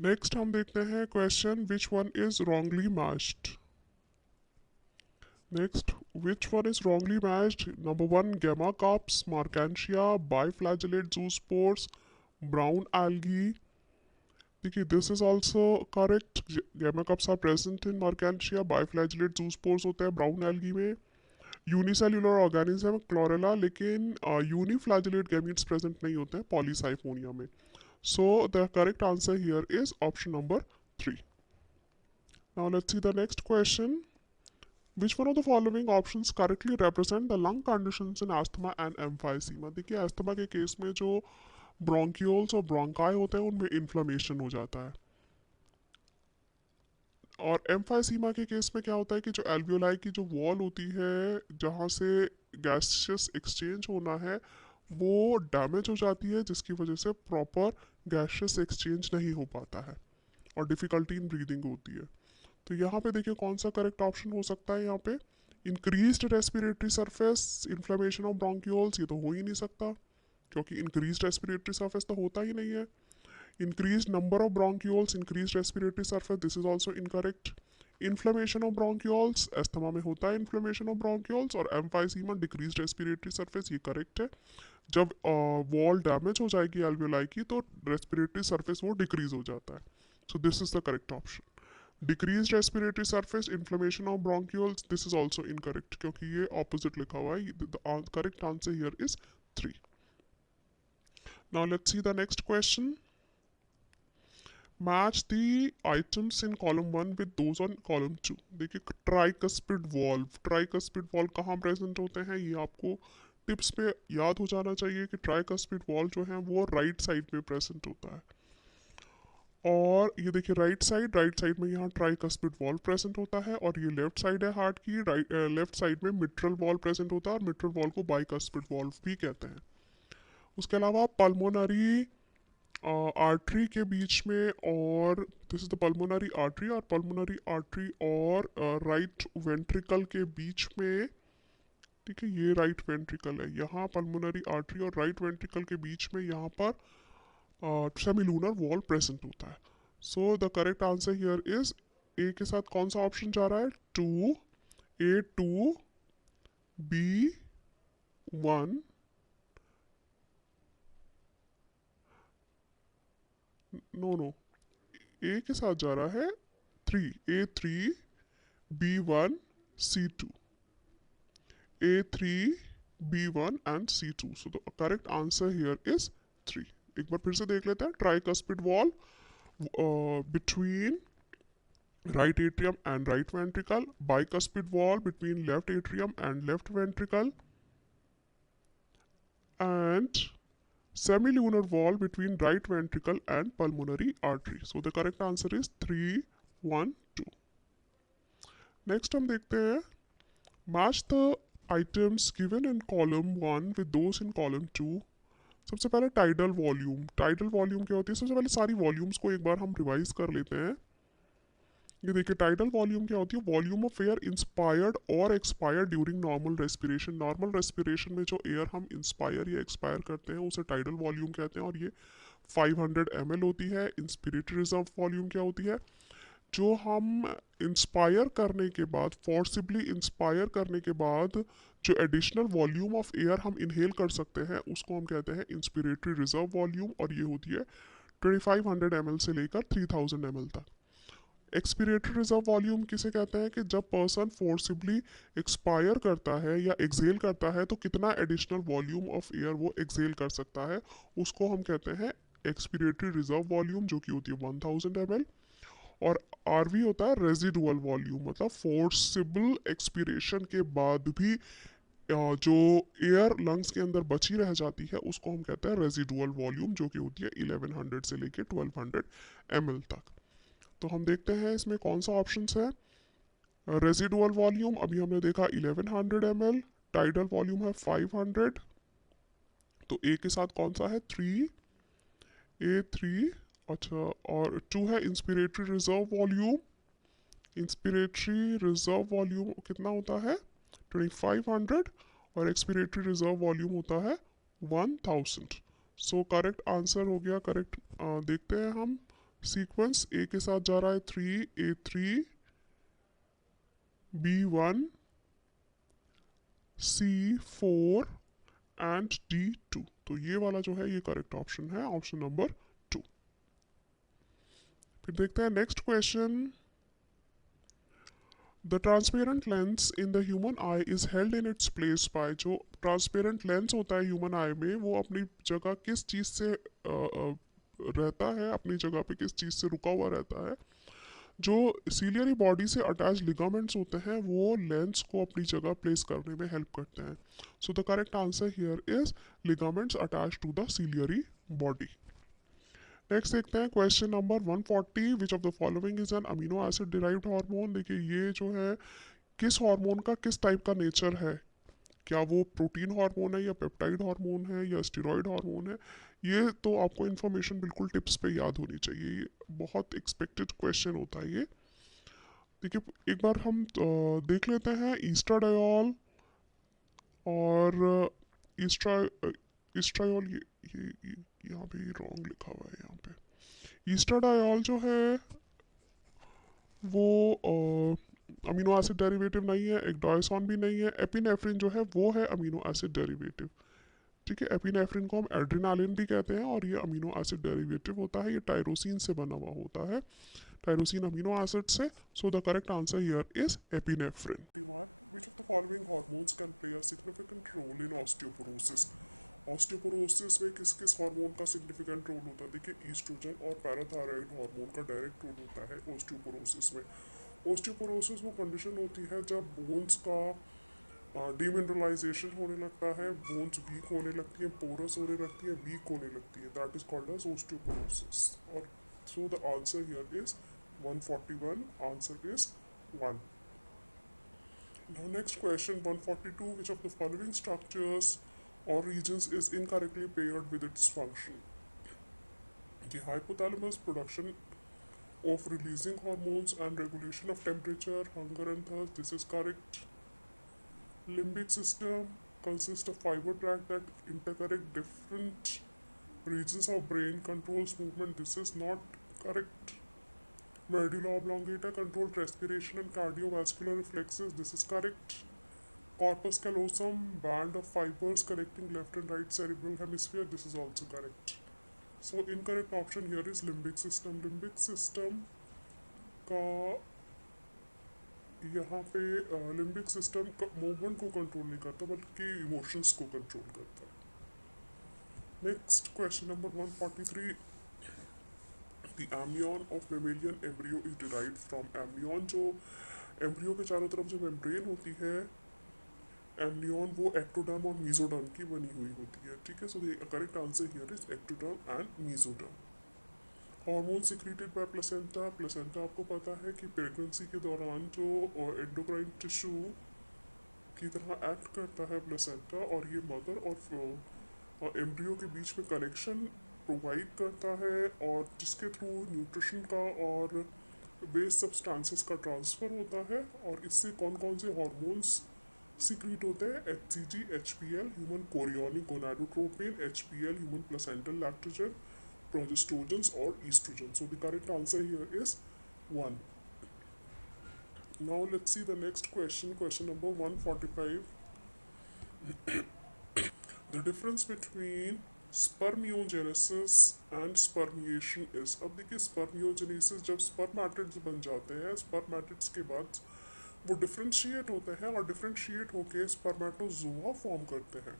नेक्स्ट हम देखते हैं question which one is wrongly matched. Next, which one is wrongly matched? Number 1, gamma cups, marcantia, biflagellate zoospores, brown algae. देखिए this is also correct. Gamma cups are present in marcantia, biflagellate zoospores होते हैं brown algae में. Unicellular organism chlorella, लेकिन uniflagellate gametes present नहीं होते हैं polysyphonia में. So the correct answer here is option number 3. Now let's see the next question. Which one of the following options correctly represent the lung conditions in asthma and emphysema. देखिए asthma के case में जो bronchioles और bronchi होते हैं उनमें inflammation हो जाता है, और एम्फाइसीमा के केस में क्या होता है कि जो एल्वियोलाई की जो वॉल होती है जहाँ से गैसियस एक्सचेंज होना है वो डैमेज हो जाती है, जिसकी वजह से प्रॉपर गैसियस एक्सचेंज नहीं हो पाता है और डिफिकल्टी इन ब्रीदिंग होती है। तो यहाँ पे देखिए कौन सा करेक्ट ऑप्शन हो सकता है। यहाँ पे increased respiratory surface, inflammation of bronchioles, ये तो हो ही नहीं सकता क्योंकि इंक्रीज्ड रेस्पिरेटरी सरफेस तो होता ही नहीं है। Increased number of bronchioles, increased respiratory surface, this is also incorrect. Inflammation of bronchioles, asthma में होता है inflammation of bronchioles, और emphysema decreased respiratory surface, ये correct है। जब wall damage हो जाएगी alveoli की तो respiratory surface वो decrease हो जाता है। So this is the correct option. Decreased respiratory surface, inflammation of bronchioles, this is also incorrect क्योंकि ये opposite लिखा हुआ है। The correct answer here is 3. Now let's see the next question. Match the items in column 1 with those on column 2। देखिए tricuspid valve, tricuspid valve कहाँ present होते हैं ये आपको टिप्स पे याद हो जाना चाहिए कि ट्राइकस्पिड वॉल्व जो है वो राइट साइड में प्रेजेंट होता है। और ये देखिए राइट साइड में यहाँ ट्राइकस्पिड वॉल्व प्रेजेंट होता है, और ये लेफ्ट साइड है हार्ट की, लेफ्ट साइड में मिट्रल वॉल्व प्रेजेंट होता है, और मिट्रल वॉल्व को बाइकस्पिड वॉल्व भी कहते हैं। उसके अलावा पल्मोनरी आर्टरी के बीच में, और this is the pulmonary artery, और पल्मोनरी आर्टरी और राइट वेंट्रिकल के बीच में, ठीक है ये राइट वेंट्रिकल है, यहाँ पल्मोनरी आर्टरी और राइट वेंट्रिकल के बीच में यहाँ पर सेमिलूनर वॉल प्रेजेंट होता है। So the correct answer here is a के साथ कौन सा ऑप्शन जा रहा है, 2, A2, B1, नो ए के साथ जा रहा है 3, A3, B1, C2, A3, B1 and C2. So the correct answer here is 3. एक बार फिर से देख लेते हैं। Tricuspid wall between right atrium and right ventricle, bicuspid wall between left atrium and left ventricle, and semilunar wall between right ventricle and pulmonary artery. So the correct answer is 3, 1, 2. Next हम देखते हैं match the items given in column 1 with those in column 2. सबसे पहले tidal volume. Tidal volume क्या होती है, सबसे पहले सारी वॉल्यूम्स को एक बार हम रिवाइज कर लेते हैं। ये देखिए टाइडल वॉल्यूम क्या होती है, वॉल्यूम ऑफ एयर इंस्पायर्ड और expired during normal respiration. Normal respiration में जो एयर हम इंस्पायर या एक्सपायर करते हैं उसे टाइडल वॉल्यूम कहते हैं, और ये 500 ml होती है। इंस्पिरेटरी रिजर्व वॉल्यूम क्या होती है, जो हम इंस्पायर करने के बाद, फोर्सिबली इंस्पायर करने के बाद जो एडिशनल वॉल्यूम ऑफ एयर हम इनहेल कर सकते हैं उसको हम कहते हैं इंस्पिरेटरी रिजर्व वॉल्यूम, और ये होती है 2500 ml से लेकर 3000 ml तक। एक्सपिरेटरी रिजर्व वॉल्यूम किसे कहते हैं कि जब पर्सन फोर्सिबली एक्सपायर करता है या एक्सेल करता है तो कितना एडिशनल वॉल्यूम ऑफ एयर वो एक्सेल कर सकता है, उसको हम कहते हैं एक्सपिरेटरी रिजर्व वॉल्यूम, जो कि होती है 1000 ml। और आरवी होता है रेजिडुअल वॉल्यूम, मतलब फोर्सिबल एक्सपिरेशन के बाद भी जो एयर लंग्स के अंदर बची रह जाती है उसको हम कहते हैं रेजिडुअल वॉल्यूम, जो कि होती है 1100 से लेकर 1200 ml तक। तो हम देखते हैं इसमें कौन सा ऑप्शन है। रेजिडुअल वॉल्यूम अभी हमने देखा 1100 ml, टाइडल वॉल्यूम है 500, तो ए के साथ कौन सा है 3, A3, अच्छा, और 2 है inspiratory reserve volume. Inspiratory reserve volume कितना होता है 2500, और एक्सपिरेटरी रिजर्व वॉल्यूम होता है 1000। सो करेक्ट आंसर हो गया करेक्ट। देखते हैं हम सीक्वेंस। ए के साथ जा रहा है 3, A3, B1, C4 and D2। तो ये वाला जो है ये करेक्ट ऑप्शन है, ऑप्शन नंबर 2। फिर देखते हैं next question. The transparent lens in the human I is held in its place by, जो ट्रांसपेरेंट लेंस होता है ह्यूमन आई में वो अपनी जगह किस चीज़ से रहता है, अपनी जगह पे किस चीज़ से रुका हुआ रहता है। जो सीलियरी बॉडी से अटैच लिगामेंट्स होते हैं वो लेंस को अपनी जगह प्लेस करने में हेल्प करते हैं. So the correct answer here is ligaments attach to the ciliary body. Next देखते हैं question number 140. Which of the following is an amino acid derived hormone. देखिए ये जो है किस हार्मोन का किस टाइप का नेचर है. क्या वो प्रोटीन हार्मोन है या पेप्टाइड हार्मोन है या स्टेरॉइड हार्मोन है. ये तो आपको इन्फॉर्मेशन बिल्कुल टिप्स पे याद होनी चाहिए. ये बहुत एक्सपेक्टेड क्वेश्चन होता है ये. देखिए एक बार हम देख लेते हैं ईस्ट्राडायोल और ईस्ट्रा ईस्ट्रायोल. ये यहाँ पे रॉन्ग लिखा हुआ है. यहाँ पे ईस्ट्राडायोल जो है वो अमीनो एसिड डेरिवेटिव नहीं है. एक डायसॉन भी नहीं है. एपिनेफ्रिन जो है वो है अमीनो एसिड डेरिवेटिव. ठीक है, एपिनेफ्रिन को हम एड्रेनालिन भी कहते हैं और ये अमीनो एसिड डेरिवेटिव होता है. ये टायरोसिन से बना हुआ होता है, टायरोसिन अमीनो एसिड से. सो the correct answer here is epinephrine. Which of the following hormones can play a significant role in osteoporosis? Osteoporosis में किस किस हार्मोन का सिग्निफिकेंट रोल होता है. देखिए ईस्ट्रोजन और पैराथायरॉइड हार्मोन का डायरेक्ट रोल होता है ऑस्टियोपोरोसिस में. ऑस्टियोपोरोसिस वो कंडीशन होती है जब बोन्स का डिमिनरलाइजेशन होने लगता है, बोन्स वीक होने लगती है, पोरस होने लगती है, वीक होने लगती है. That is called as osteoporosis. और so the answer here is 141. Answer is 1. Now next question 142. Which of the following structures or regions is incorrectly paired with its function? The hypothalamus production of releasing hormones and regulation of temperature, hunger and thirst. This is correct. Limbic system consists of fiber tract that interconnect different regions of brain, controls movement. This is not correct. Medulla oblongata controls respiration and cardiovascular reflexes. This is correct. Corpus callosum, band of fibers connecting left and right cerebral hemisphere. This is also correct. So incorrect option here is limbic system. Limbic system का यहाँ पे limbic system movement को control नहीं करता बल्कि emotions को control करता है. Next question number 143. The एम्ब्रियन of mammalian embryo is derived from. एम्ब्रियन जो एम्ब्रियो के चारों तरफ जो मेम्ब्रेन होती है एम्ब्रियन वो एक्टोडर्म और मीजोडर्म की बनी हुई होती है. ठीक है, so the correct answer here is ectoderm and mesoderm. Hormone secreted by placenta. Placenta आपको पता है कि प्रेगनेंसी के दौरान जो एंडोक्राइन टिश्यू की तरह एक्ट करता है प्लेसेंटा, और ये मदर और एम्ब्रियो के बीच में कनेक्शन प्रोवाइड करता है और जिसके थ्रू न्यूट्रिशन का और वेस्ट सब्सटेंसेस का ट्रांसफ़र होता है. और इससे कौन कौन से हार्मोन्स सिक्रीट होते हैं. HCG, HPL human chorionic gonadotropin, HPL human placental lactogen, progestins or estrogen. So the correct answer here is 1. Now let's see the next question. Question number 145. The difference between spermiogenesis and spermiation is. अब देखिए spermiogenesis जब spermatids बन जाते हैं, spermatids के बाद वो differentiate होते हैं और डिफ्रेंशिएट होके स्पर्मेटोजोआ फॉर्म करते हैं.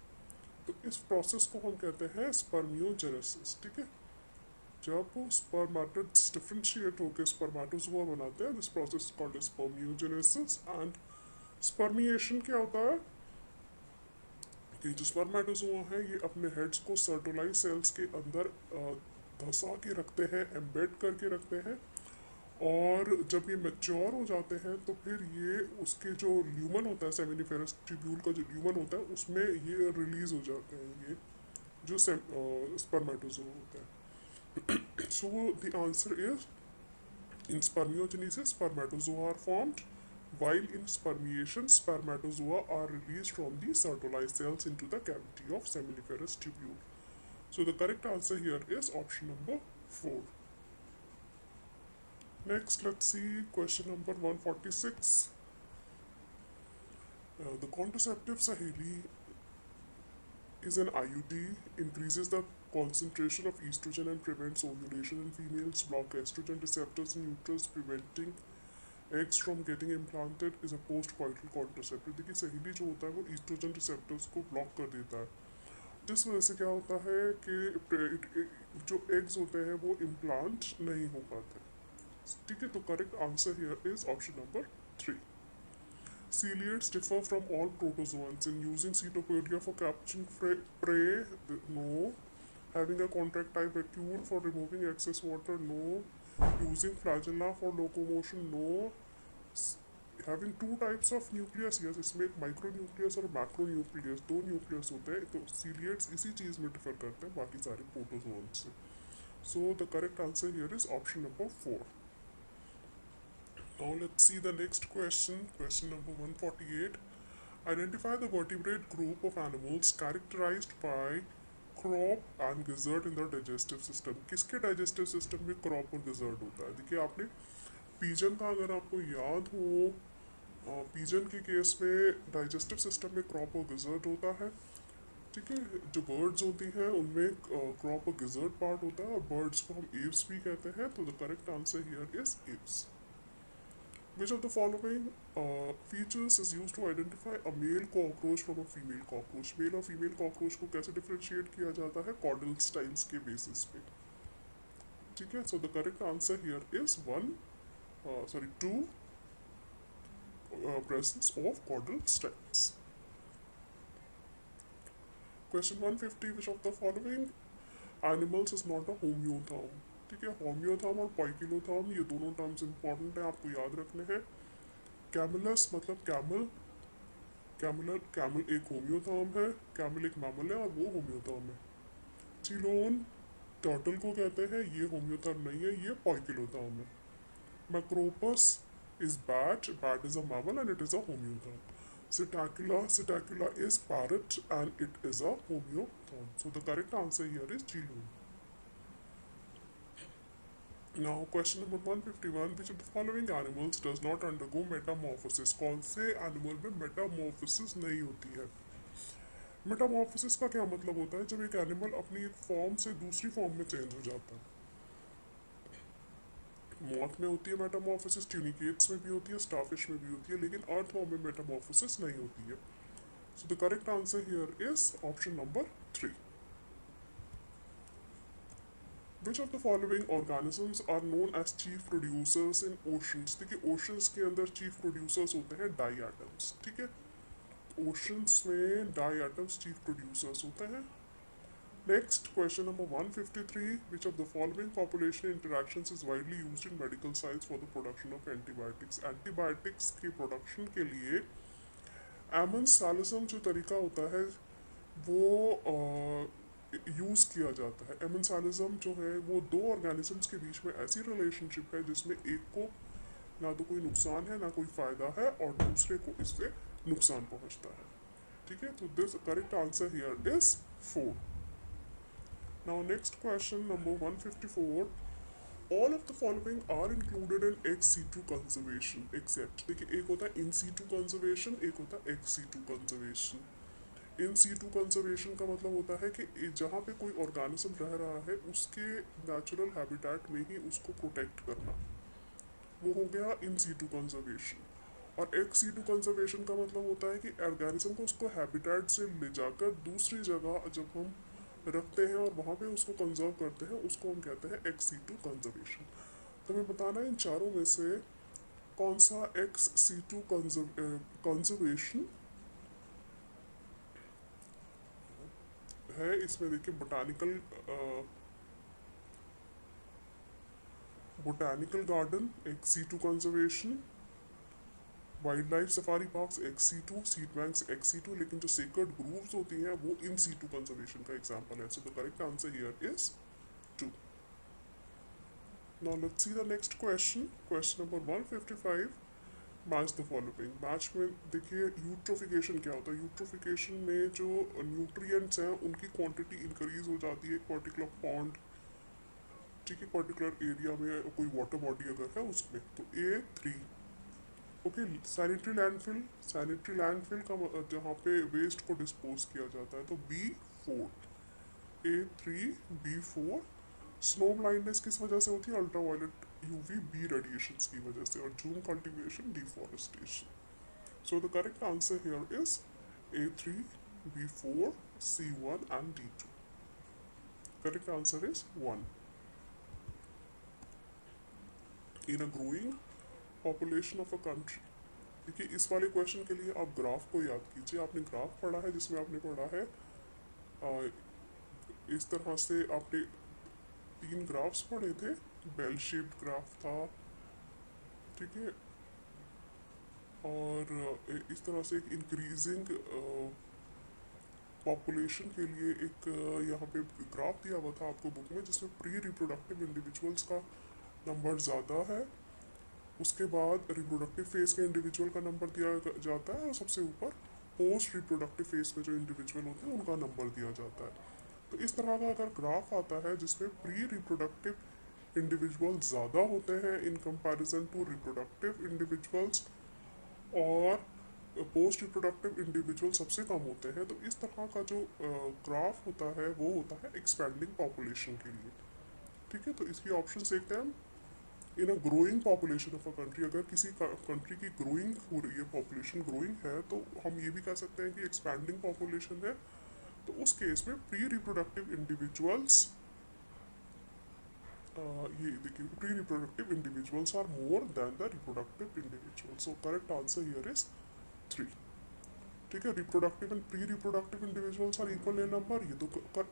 तो इस प्रोसेस को हम कहते हैं स्पर्मियोजेनेसिस. ठीक है, जब स्पर्मेटिड्स डिफ्रेंशिएट होकर स्पर्मेटोजोआ बनाते हैं, this process called spermiogenesis. And spermiation क्या होता है कि जो स्पर्मेटोजोआ है ये अपने हेड्स को सर्टोलाइज सेल्स के अंदर धंसा के रखते हैं, एम्बेड करके रखते हैं. और जब ये मैच्योर हो जाते हैं तो फिर ये उसके जो ल्यूमन होता है, सेमिनिफेरस ट्यूब्यूल का जो ल्यूमन होता है उसमें ये रिलीज हो जाते हैं, ये जो स्पर्मेटोजोआ होता है. So the answer is in spermiogenesis spermatozoa are formed, while in spermiation spermatozoa are released from the Sertoli cells into the cavity of seminiferous tubule. So the correct answer here is option number 4. Next, let's see question number 146. The contraceptive Saheli is an IUD, increases the concentration of estrogen and prevents ovulation in females, block estrogen receptors in uterus, preventing eggs from getting implanted, is a post-coital contraceptive. देखिए सहेली जो होता है वो oestrogen receptors को block कर देता है, जिस वजह से क्या होता है कि जो एग्स होते हैं वो इम्प्लांट नहीं हो पाते. ठीक है, तो correct answer here is option number 3. Ciliates differ from all protozoans in using cytopenia for capturing prey. No. Having a contractile vacuole for removing excess water. No. Using flagella for locomotion. No. Having two types of nucleus. Yes, इसमें एक micronucleus और macronucleus दो nucleus होते हैं. तो सीलिएट्स इसी चीज में डिफर करते हैं बाकी सारे प्रोटोजोन से. So the correct answer here is option number 4. Now let's see the next question. Question number 148. Identify the vertebrate group of animals characterized by crop and gizzard in the digestive system. किसके digestive system में crop और gizzard होता है? देखिए आपने pigeon का अगर आपको याद हो, pigeon के केस में digestive system में crop और gizzard होता है. ठीक है, जो birds होती हैं उनमें crop और gizzard part होता है और birds को हम aves भी कहते हैं. तो the correct answer here is aves. Which of the following features is used to identify a male cockroach from a female cockroach? Male और फीमेल कॉकरोच को कैसे डिफ्रेंशिएट किया जाता है? कॉर्डल स्टाइल्स के बेसिस पे. ठीक है, so the correct answer here is two presence of caudal stylus. Question 150. Which of the following animals is not a homeotherm? ठीक है, होम्योथर्म और पॉइकिलोथर्म ये दोनों टर्म्स इंपॉर्टेंट है, आपको याद रखने हैं. कैमलस मतलब कैमल. कैमल एक होम्योथर्म है, कैमल एक मैमल है और वो होम्योथर्म है. चिलोन टर्टल को कहते हैं, ये होम्योथर्म नहीं है, ये पॉइकिलोथर्म है. Macropus is bat is a mammal and it is a होम्योथर्म. Sitacula is parrot and it is a homeotherm. So the correct answer here is Chiloon. Now question number 151. Which of the following animals does not undergo metamorphosis? कौन से animal में Metamorphosis नहीं होती है? Metamorphosis का क्या मतलब होता है? जब एक एनिमल अपनी एक फॉर्म से दूसरी फॉर्म में चेंज हो जाता है. मॉथ में होती है मेटामॉर्फोसिस, ट्यूनिकेट्स में भी होती है, स्टारफिश में भी होती है, लेकिन अर्थवॉर्म में मेटामॉर्फोसिस नहीं होती है. So the correct answer here is option number 3. Which of the following organisms are known as chief producers in oceans? देखिए ओशंस के अंदर चीफ प्रोड्यूसर्स होते हैं डाई एटम्स. ठीक है, ओशंस में डाई एटम्स चीफ प्रोड्यूसर्स होते हैं. Next, question number 153. Which of the following population interactions is widely used in medical science for the production of antibiotics? Antibiotics के प्रोडक्शन के लिए एमन सैलिसम जो तरीका होता है वो यूज़ किया जाता है. एमन सैलिसम जो है वो दो ऑर्गेनिजम्स के बीच में ऐसी रिलेशनशिप है जिसमें एक को ना तो कोई नुकसान है ना कोई फ़ायदा है और दूसरे को इससे नुकसान पहुंचता है. ठीक है, तो this correct answer here is 4. Now next question number 154. All of the following are included in ex situ conservation except. देखिए एक होता है in situ conservation, एक होता है ex situ conservation. इन situ conservation का मतलब होता है कि जहाँ पे कोई ऑर्गेनिज्म रह रहा है उसके नेचुरल हैबिटेट में ही उसको प्रोटेक्ट करना, वो हो गया इन situ conservation. और ex situ conservation का मतलब होता है कि ऑर्गेनिज्म को उसको हैबिटेट से ले जाकर दूसरी जगह जब हम रखते हैं और वहाँ पे उसको कंजर्व करते हैं, उसको हम कहते हैं एक्स सीटू कंजर्वेशन. तो हमें बताना है इन चारों में से कौन सा एक्स सीटू कंजर्वेशन है. इसमें देखिए botanical garden ex situ conservation, wild life safari parks ex situ, seed banks ex situ, लेकिन जो सेक्रेड ग्रूव्स होती हैं वो इन सीटू कंजर्वेशन का एग्जांपल है. So the correct answer here is 2. Now let's see the next question. Question number 155. Match the following. Match में देखिए eutrophication क्या होता है. यूट्रोफिकेशन में जो न्यूट्रिएंट्स हैं उनकी क्वांटिटी इंक्रीज हो जाती है एक पर्टिकुलर पॉन्ड, ठीक है, पर्टिकुलर एरिया में कोई वाटर बॉडी अगर है उसमें. तो A3. ओके, सैनिटरी लैंडफिल का जहाँ पे वेस्ट को डिस्पोज किया जाता है, तो B4. A3 B4. Snow blindness किस वजह से होती है? अल्ट्रावायलेट UVB रेडिएशंस की वजह से. और zoom cultivation, deforestation. So the correct answer here is A3 B4 C1 and D2. Correct answer is 1. In a growing population of a country. देखिए इस वाले क्वेश्चन के लिए आप ग्राफ को याद कीजिए। आपने ग्राफ पढ़ा है जिसमें आपने पढ़ा है इस तरह से आपने 3 ग्राफ्स पढ़े थे। बेल शेप्ड ग्राफ था, ठीक है, और इस तरह से एक इंक्रीजिंग पॉपुलेशन के लिए एक यहाँ पे ग्राफ दिया हुआ था आपको बुक में, जिसमें प्री रिप्रोडक्टिव इंडिविजुअल्स का नंबर ज़्यादा है, उसके बाद रिप्रोडक्टिव फेज के इंडिविजुअल का नंबर दिया जाता है, और सबसे ऊपर पोस्ट रिप्रोडक्टिव फेज में जो इंडिविजुअल होते हैं उनका नंबर दिया जाता है। तो इस तरह का अगर ग्राफ आता है जिसमें प्री रिप्रोडक्टिव इंडिविजुअल ज़्यादा होते हैं in comparison to reproductive individuals, और पोस्ट रिप्रोडक्टिव इंडिविजुअल सबसे कम होते हैं, तो इस तरह का जो ग्राफ होता है वो होता है एक्सपेंडिंग पॉपुलेशन के लिए। ठीक है, तो इसकी ऑप्शन देखते हैं हम। In a growing population of a country, अगर किसी कंट्री की ग्रोइंग हो रही है, पॉपुलेशन ग्रोइंग है, तो हम ये भी कह सकते हैं कि एक्सपैंडिंग पॉपुलेशन है। तो उस केस में प्री रिप्रोडक्टिव इंडिविजुअल्स, ये देखिए, pre reproductive individuals are more than the reproductive individuals. So correct answer here is 3। ठीक है, reproductive and pre reproductive individuals are equal in number, ये तो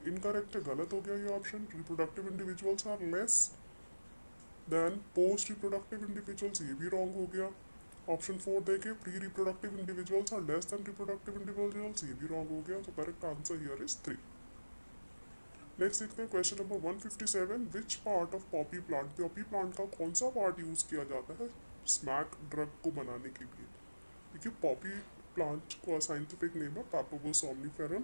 इनकरेक्ट है, गलत हो गया ये option. Reproductive individuals are less than post reproductive individuals, ये भी रॉन्ग हो गया। ऑप्शन 4 देखे, pre reproductive individuals are less than reproductive individuals, ये भी रॉन्ग हो गया। तो correct answer here is 3। Next देखते हैं question number 157। Which part of Poppy plant, Poppy plant का कौन सा पार्ट यूज किया जाता है स्मैक ड्रग को बनाने के लिए? देखिए पॉपी प्लांट का साइंटिफिक नेम है पैपोबस सोमनिफेरम,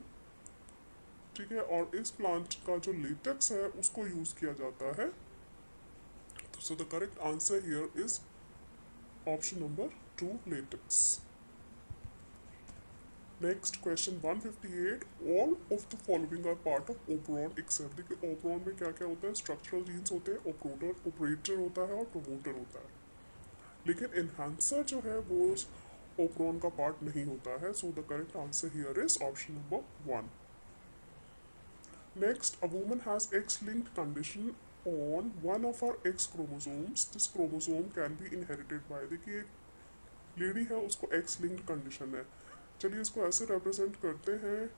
ठीक है, और इस प्लांट का जो लेटेक्स है उसको यूज किया जाता है। So the correct answer here is option number 2, latex. Next question 158। All of the following are part of operon except. देखिए ओपरॉन में क्या क्या होता है, स्ट्रक्चरल जीन्स होते हैं, ऑपरेटर होता है और प्रमोटर होता है, लेकिन एनहांसर जो है वो ओपरॉन का पार्ट नहीं होता है। So the correct answer here is option number 1। Next, a woman has X linked condition on one of her X chromosomes, this chromosome can be inherited by. देखिए एक लेडी है, उसको एक्स लिंक्ड कंडीशन है। चलिए इसको ऐसे represent करते हैं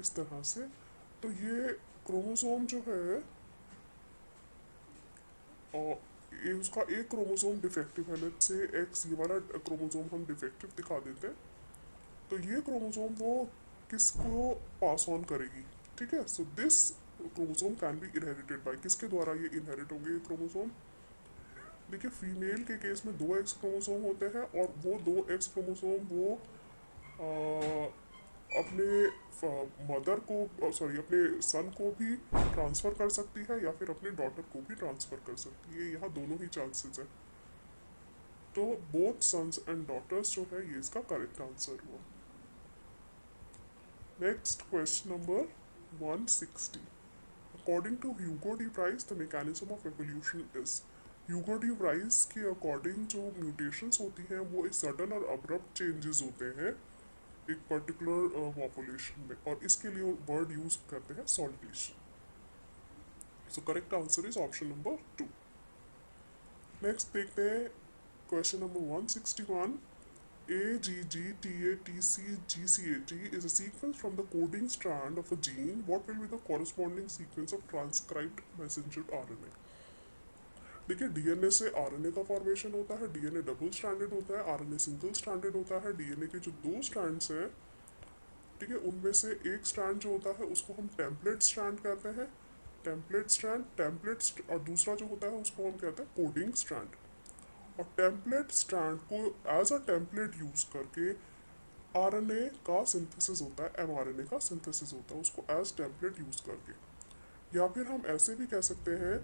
इस तरह से। तो ये क्रोमोसोम जो है, और ये उसका एक क्रोमोसोम डिफेक्टिव है, लेट्स से एक्स, ये वाला क्रोमोसोम हम डिफेक्टिव दिखा देते हैं। तो ये क्रोमोसोम वो किसको पास ऑन करेगी? ठीक है, so this chromosome can be inherited bye, किसके द्वारा ये इनहेरिट होंगे ये क्रोमोसोम? देखिए फीमेल के केस में 2 एक्स क्रोमोसोम होते हैं, और वो 2 एक्स क्रोमोसोम वो आ, अपने मदर को, सॉरी अपने सन को भी ट्रांसफ़र कर सकती है, या फिर अपने डॉटर को भी ट्रांसफ़र कर सकती है। यहाँ दोनों ही चांसेस है। तो बोथ सन्स एंड डॉटर्स जो है ये इसका करेक्ट आंसर हुआ। Next question number 160। According to Hugo de Vries the mechanism of evolution is. Hugo de Vries के अकॉर्डिंग जो म्यूटेशंस होती हैं वो एक सडन और अब्रप्ट चेंजेस होते हैं एक पर्टिकुलर पॉपुलेशन में, और इसके लिए वर्ड यूज करते हैं saltation. So correct answer is option number 2। Next देखते हैं question number 161। AGGTATCGCAT is a sequence from the coding strand of a gene. What will be the corresponding sequence of transcribed messenger RNA? देखिए DNA से RNA का formation होता है, DNA double stranded होता है, RNA single stranded होता है। DNA के जो 2 स्ट्रैंड्स हैं, ठीक है, उनमें से एक स्ट्रैंड जो होता है उसको हम टेम्पलेट स्ट्रैंड कहते हैं, टेम्पलेट स्ट्रैंड, और दूसरा जो होता है उसको हम कहते हैं कोडिंग स्ट्रैंड। और टेम्पलेट स्ट्रैंड को एज अ टेम्पलेट यूज करके आरएनए का सिंथेसिस होता है, एमआरएनए का सिंथेसिस होता है, उसको एज टेम्पलेट यूज करके। या फिर हम ऐसे भी कह सकते हैं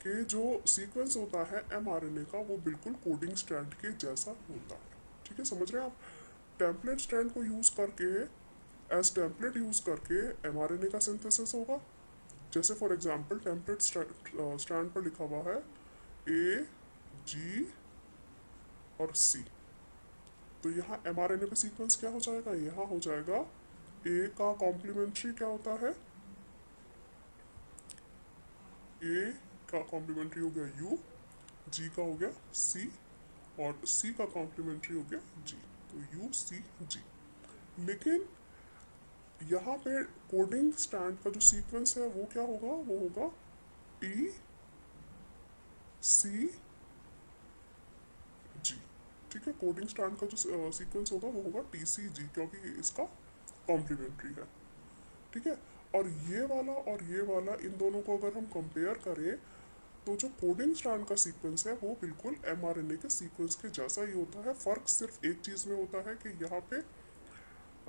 कि जो सीक्वेंस होता है एमआरएनए का वो बिल्कुल कोडिंग स्ट्रैंड के जैसा होता है। ठीक है, समझ रहे हैं आप? टेम्पलेट स्ट्रैंड को यूज करके, एज टेम्पलेट यूज करके एमआरएनए का सिंथेसिस होगा। जैसे फॉर एग्जांपल टेम्पलेट स्ट्रैंड पर लिखा हुआ है ए, जी और सी, तो यहाँ एमआरएनए पे सीक्वेंस क्या हो जाएगा? यहाँ हो जाएगा ए का कॉम्प्लीमेंट्री क्या होता है, ए का कॉम्प्लीमेंट्री हो गया यू, जी का हो गया सी, और सी का कॉम्प्लीमेंट्री हो गया जी, तो यू सी जी। लेकिन यहाँ पे कोडिंग स्टैंड का जो सीक्वेंस है वो क्या होगा, वो होगा टी सी जी। ठीक है, कोडिंग स्टैंड का जो सीक्वेंस होगा वो होगा टी सी जी, क्योंकि इसका कॉम्प्लीमेंट्री है। ठीक है, और ये वाला इन दोनों को अगर हम कंपेयर करें तो जो कोडिंग स्ट्रैंड का सीक्वेंस है वो बिल्कुल एमआरएनए के सीक्वेंस के जैसा ही होता है। फर्क सिर्फ एक चीज़ में होता है कि यहाँ पे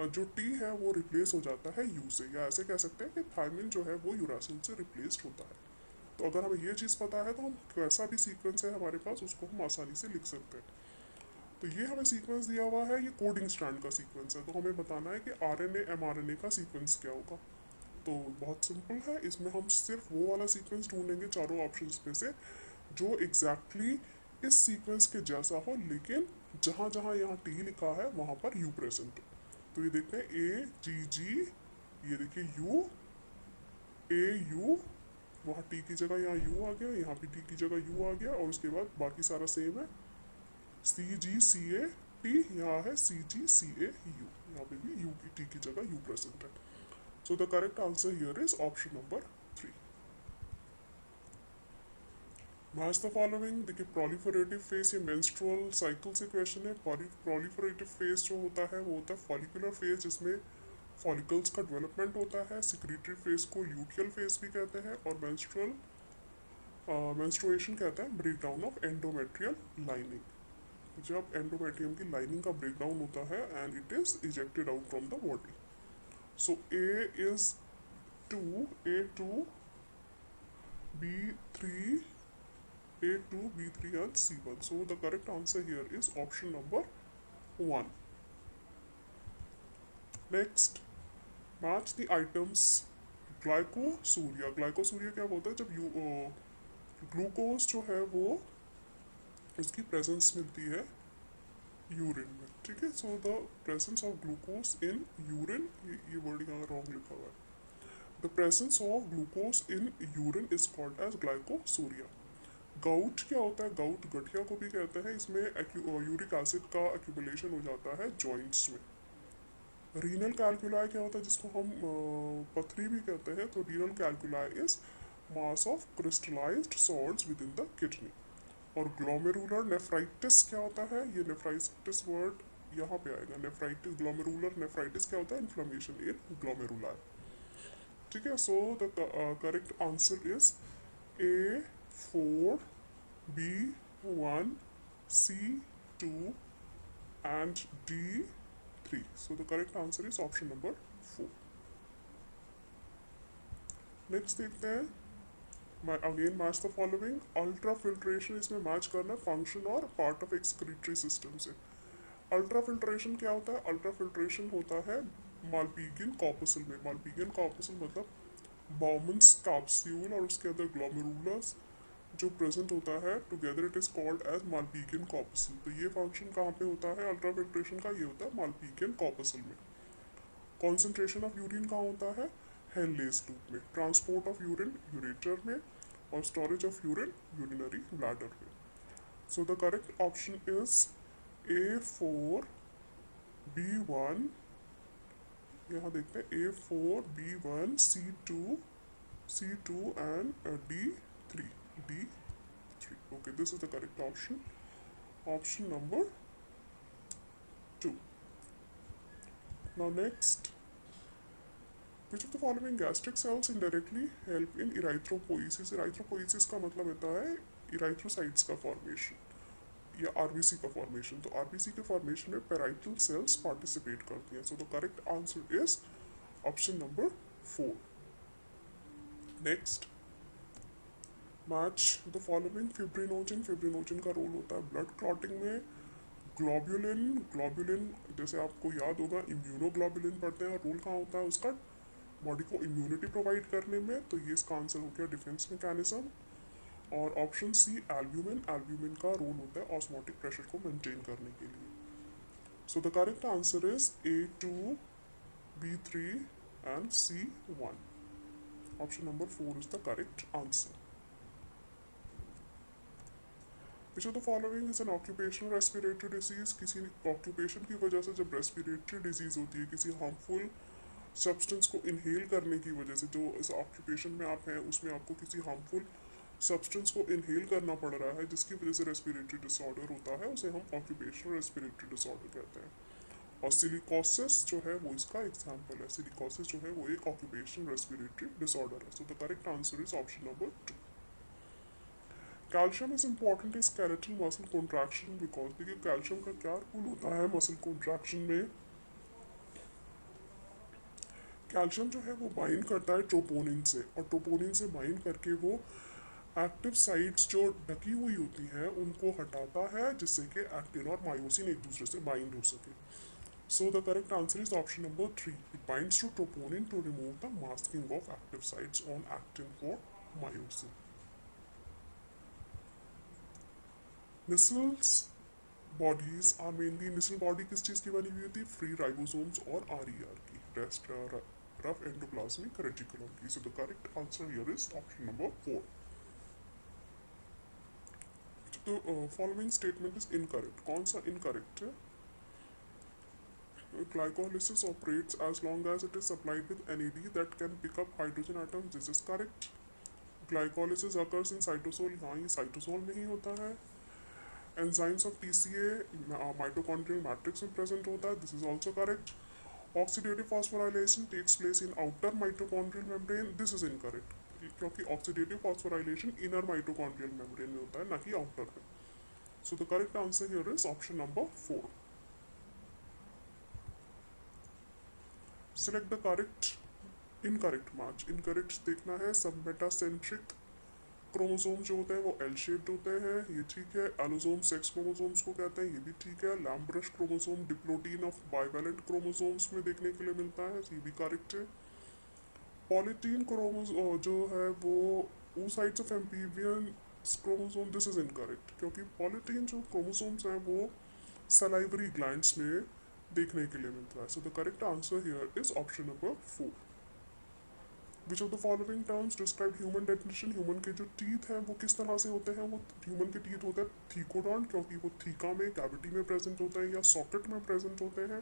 जो टी है वो रिप्लेस हो जाता है यू से, या ऐसे कह सकते हैं कि थायमिन जो है वो यूरासिल से रिप्लेस्ड होता है। तो अगर हमें ये चीज़ पता है तो हम कैसा भी सीक्वेंस है हमारे पास उसको हम आसानी से लिख सकते हैं। तो ये हमें सीक्वेंस दिया हुआ है, ये कोडिंग स्ट्रैंड का सीक्वेंस है, तो हमें बताना है कि आरएनए एमआरएनए का सीक्वेंस क्या होगा। तो बहुत सिंपल है, इसमें हम सिर्फ वो वाला सीक्वेंस ढूंढेंगे चारों ऑप्शंस में से जो एग्जैक्टली इस सीक्वेंस के जैसा हो, लेकिन जहाँ जहाँ यहाँ टी लिखा है वहाँ पर यू प्रेजेंट हो। तो ये देखते हैं ए जी जी, ये देखिए यू ए यू, वहाँ टी की जगह यहाँ यू आ गया, यहाँ भी टी की जगह यू आ गया, और उसके बाद बाकी सारा सेम है। सी जी सी ए टी, यहाँ है सी जी सी ए यू, यहाँ पे भी यू की टी की जगह यू प्रेजेंट है। So the correct answer here is option number 3। Match the following. देखिए प्रोलिफरेटिव फेज ये मेंस्ट्रुअल साइकिल से क्वेश्चन है। प्रोलिफरेटिव फेज जो होता है वो होता है फॉलिकुलर फेज, जिसमें फॉलिकल्स का डेवलपमेंट होता है। सिक्रीटरी फेज को ल्यूटियल फेज भी कहते हैं, और मेंस्ट्रुएशन कहता है break down of endometrial lining, जब एंडोमेट्रियम की लाइनिंग का ब्रेक डाउन होता है and it is ejected out from the body. So A is 2, A2, B3, A2, B3 and C1. So the correct answer here is option number 1. Next, match the items. Glycosuria, glycosuria क्या बोलता है, जब glucose जो है वो उसकी presence मिलती है यूरिन में। ठीक है, so the presence of glucose in urine, ये वर्ड यहाँ रॉन्ग लिखा हुआ है। The presence of glucose in urine is called as glycosuria. Gout क्या होता है, गाउट गठिया को भी कहते हैं, इसमें यूरिक एसिड का एक्यूमुलेशन हो जाता है जॉइंट्स में। रीनल कैलकुलाई क्या होता है, जिसको हम पथरी भी कहते हैं, तो renal calculi is mass of crystallised salts with in the kidney. और ग्लोमेरुलर नेफ्राइटिस क्या होता है, ये नेफ्राइटिस वर्ड यहाँ पे आएगा, नेफ्राइटिस ग्लोमेरुलर नेफ्राइटिस क्या होता है, इन्फ्लेमेशन इन ग्लोमेरुलाई। ठीक है, so the correct answer is A4, B1, C2 and D3. So the correct answer is option number 4. Next देखते हैं, मैं again match the following. Ultra filtration, इसमें मैच करना फंक्शन और पार्ट ऑफ एक्सक्रीटरी सिस्टम से। Ultra filtration क्या होता है, अल्ट्रा फिल्ट्रेशन होता है मालपीगियन कॉर्पसल में। मालपीगियन कॉर्पसल मतलब बाउमन्स कैप्सूल और उसके अंदर ग्लोमेरुलस जो प्रेजेंट होता है together, it is called as Malpighian corpuscle. तो ये फंक्शन कहाँ पे होता है अल्ट्रा फिल्ट्रेशन का, ये होता है मालपीगियन कॉर्पसल में। कॉन्सेंट्रेशन ऑफ यूरिन कहाँ होता है, हेनलेस लूप में। ट्रांसपोर्ट ऑफ यूरिन यूरेटर में, और storage of urine urinary bladder में। So the correct option is A4, B1, यहाँ देखते हैं A4, B1, C2 and D3. D3. Okay, this is the correct option. Option number 2. Now next, which of the following gastric cells indirectly help in erythropoiesis? Erythropoiesis का मतलब होता है इराइथ्रोसाइट्स का formation या RBC का फॉर्मेशन। तो आरबीसी के formation में पेराइटल सेल्स पार्टिसिपेट करती हैं। So the correct answer is option number 4. Next, match the following fibrinogen. Fibrinogen का रोल होता है ब्लड क्लॉटिंग में। ग्लोब्यूलिन, ग्लोब्यूलिन जैसे आपको याद होगा इम्यूनोग्लोब्यूलिन पढ़ते हैं, रोल कहाँ होता है उसका, बॉडी को इम्यूनिटी प्रोवाइड करने में। तो ये इसका आंसर हो गया डिफेंस मैकेनिज्म। और ऑप्शन सी एल्ब्यूमिन, एल्ब्यूमिन का रोल होता है ऑस्मोटिक प्रेशर को मेंटेन करने के लिए। सो the correct answer is A2, B3 and C1. Option number 4 is the correct answer. Which of the following is N occupational respiratory disease, किसी occupation की वजह से जब रेस्पिरेटरी डिजीज होती है, किसी हार्मफुल सब्सटेंस को इनहेल करने की वजह से, जो इस ऑक्यूपेशन में आप हैं उसमें आपको किसी हार्मफुल सब्सटेंस को इनहेल करना पड़ रहा है जिसकी वजह से रेस्पिरेटरी डिसऑर्डर होता है, उसे हम ऑक्यूपेशनल रेस्पिरेटरी डिसऑर्डर कहते हैं। और सिलिकोसिस जो है वो इसका एग्जाम्पल है। सिलिकोसिस जो है वो एक ऑक्यूपेशनल रेस्पिरेटरी डिसऑर्डर है। So the correct answer is option number 2। Calcium is important in skeletal muscle contraction because, देखिए कैल्शियम का क्या रोल होता है मसल कॉन्ट्रैक्शन में। कैल्शियम जो है वो बाइंड करता है ट्रोपोनिन से, और ट्रोपोनिन से बाइंड करके वो एक्टिव साइट्स जो ढकी हुई होती हैं उनको हटाता है, जिससे कि एक्टिन और मायोसिन एक दूसरे से बाइंड हो सके। So the correct answer is option number 3। It binds to troponin to remove the masking of active sites on actin for myosin. Nissl's bodies are mainly, Nissl body किस चीज़ की बनी हुई होती है? फ्री राइबोसोम्स और आरईआर की, rest rough endoplasmic reticulum की। So the correct answer here is option number 4। तो फॉलोइंग स्टेटमेंट इज इनकरेक्ट, कौन सा इनकरेक्ट है? Glycolysis operates as long as it is supplied with NAD that can pick up hydrogen atoms. This is correct. Glycolysis occurs in cytosol, हाँ ये cytosol में ही होता है। Enzymes of TCA mitochondrial matrix में present होता है। This is also correct. Oxidative phosphorylation takes place in outer mitochondrial membrane. This is incorrect, क्योंकि oxidative phosphorylation inner mitochondrial membrane में होता है, ना कि outer में। So the correct answer here is option number 4. Select the correct incorrect match. Incorrect देखना है। सब मेटासेंट्रिक क्रोमोसोम जो होते हैं वो एल शेप्ड होते हैं, ये ठीक है। एलोसोम सेक्स क्रोमोसोम्स को कहते हैं, ये भी ठीक है। Lampbrush chromosome diplotene of bivalent chromosomes में देखने के लिए मिलता है, ये भी करेक्ट है। पॉलीटीन क्रोमोसोम जो है वो oocytes of amphibian chromosome, this is incorrect, क्योंकि पॉलीटीन जो क्रोमोसोम्स हैं वो सलाइवरी ग्लैंड्स में देखने के लिए मिलता है। So the correct answer here is option number 4। Which of the following terms describe human dentition, human के जो टीथ हैं वो किस तरह से होते हैं? वो ह्यूमन के टीथ होते हैं थीकोडॉन्ट, क्योंकि वो थीका में कैविटी में प्रेजेंट होते हैं या सॉकेट में प्रेजेंट होते हैं।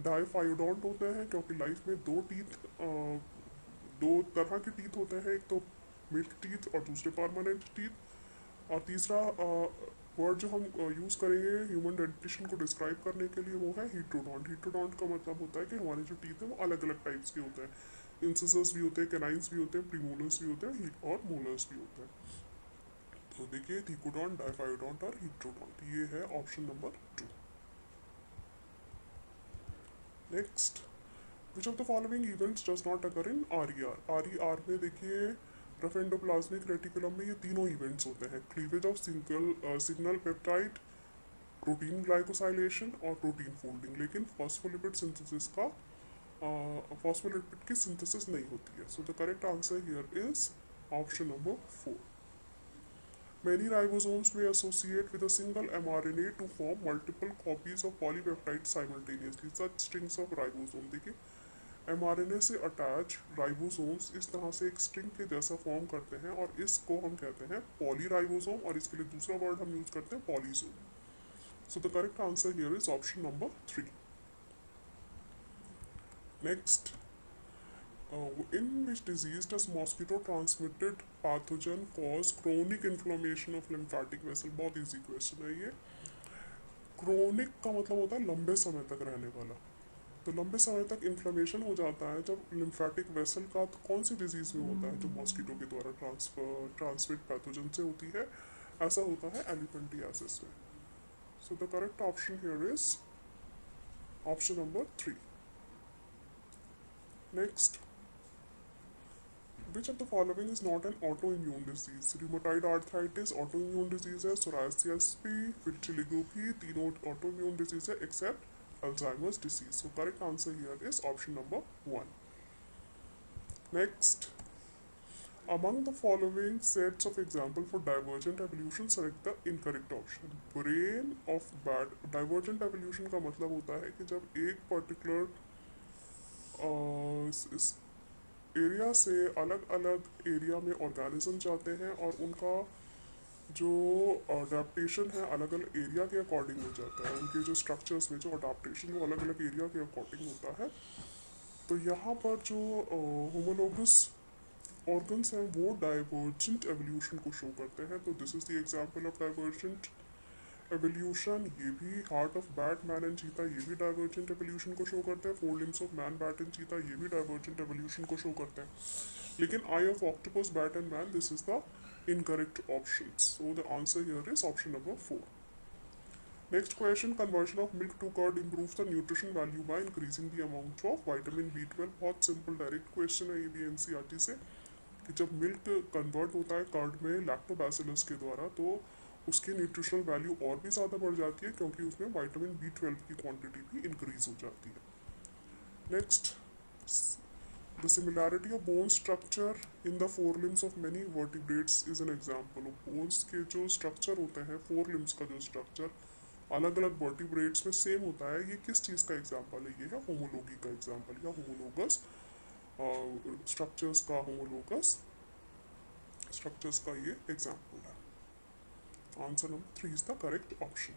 डाइफायोडॉन्ट होते हैं क्योंकि लाइफ में दो तरह के टीथ होते हैं, एक तो मिल्क टीथ और दूसरे परमानेंट टीथ। और तीसरा वर्ड जो हम यूज़ करेंगे ह्यूमन डेंटिशन को डिस्क्राइब करने के लिए वो है हीट्रोडॉन्ट। हीट्रोडॉन्ट का मतलब होता है कि हमारे जो टीथ हैं वो अलग अलग टाइप्स के होते हैं। इंसिसर्स भी होते हैं, कैनाइंस भी होते हैं, प्रीमोलर्स भी होते हैं और मोलर्स भी होते हैं। तो देखिए थीकोडॉन्ट, डाइफायोडॉन्ट और हीट्रोडॉन्ट, ये है option number 2। Next, which of the following events does not occur in RER? RER में देखिए रफ एंडोप्लाज्मिक रेटिकुलम में ये तीनों इवेंट्स होते हैं, cleavage of signal peptide, protein glycosylation और प्रोटीन फोल्डिंग। लेकिन फॉस्फोलिपिड सिंथेसिस का फॉस्फोलिपिड की सिंथेसिस नहीं होती है। So the correct answer here is option number 4। Many ribosomes may associate with a single mRNA to form multiple copies of polypeptide simultaneously. Such strings of ribosome, देखिए mRNA से attach ribosomes इस तरह से एक string के जैसा form करते हैं और इसको हम कहते हैं पॉलीराइबोसोम, और इसके लिए दूसरा वर्ड हम यूज करते हैं polysome. So the correct answer here is option number 3। Next, in which disease does mosquito transmitted pathogen cause chronic inflammation of lymphatic vessel? बहुत इजी क्वेश्चन है ये। क्रोनिक का मतलब होता है लंबे समय तक रहने वाला, तो लंबे समय तक इन्फ्लेमेशन हो जाता है जब लिम्फेटिक वेसल का। तो कौन सी डिजीज में होता है जो मॉस्किटो के द्वारा ट्रांसमिट पैथोजन से होती है? ऐसा होता है एलिफेंटियासिस में। So the correct option here is option number 3। Next, which of the following is not an autoimmune disease? Rheumatoid arthritis autoimmune disease है, psoriasis भी, vitiligo भी, तीनों autoimmune disease है except Alzheimer's disease. So correct answer here is option number 1. Next, among the following sets of example for divergent evolution, select the incorrect option. Brain of bad, divergent evolution का मतलब होता है कि जब एक particular area से अलग अलग एरिया में ऑर्गेनिज्म जाते हैं और उनका जो अडेप्टेशन है अलग अलग एरिया के अकॉर्डिंग हो जाता है, उनके जो स्ट्रक्चर्स में जो अडेप्टेशन वो अलग अलग एरिया के अकॉर्डिंग होता है। तो यहाँ पर जो होमोलोगस ऑर्गन्स हैं वो डाइवर्जेंट एवोल्यूशन को शो करते हैं। तो this is the example of divergent evolution. ये भी heart of bat man and चीता ये भी डाइवर्जेंट एवोल्यूशन को शो करते हैं। Four limbs of man bat and चीता ये भी डाइवर्जेंट एवोल्यूशन को शो करते हैं। लेकिन eye of octopus bat and man this is the incorrect options. So the answer here is option number 4. Next question, conversion of milk to curd improves the nutrition value by increasing the amount of vitamin B12. बहुत simple direct question है ये भी NCERT से, कि जब milk convert होता है curd में लैक्टोबैसिलस के द्वारा तो उसकी न्यूट्रिशनल वैल्यू और भी ज़्यादा बढ़ जाती है, क्योंकि उसमें विटामिन B12 की क्वांटिटी भी इंक्रीज हो जाती है। Next, the similarity of bone structure in the forelimbs of many vertebrates is an example of bones के जो structure होते हैं, forelimbs का जो structure अलग अलग वर्टिब्रेट्स में सेम होता है, ये किस चीज़ का एग्जाम्पल है? ये है होमोलॉगी का एग्जाम्पल या होमोलोगस स्ट्रक्चर्स का, होमोलोगस स्ट्रक्चर्स का ये एग्जाम्पल है। Answer number 3 is the correct option.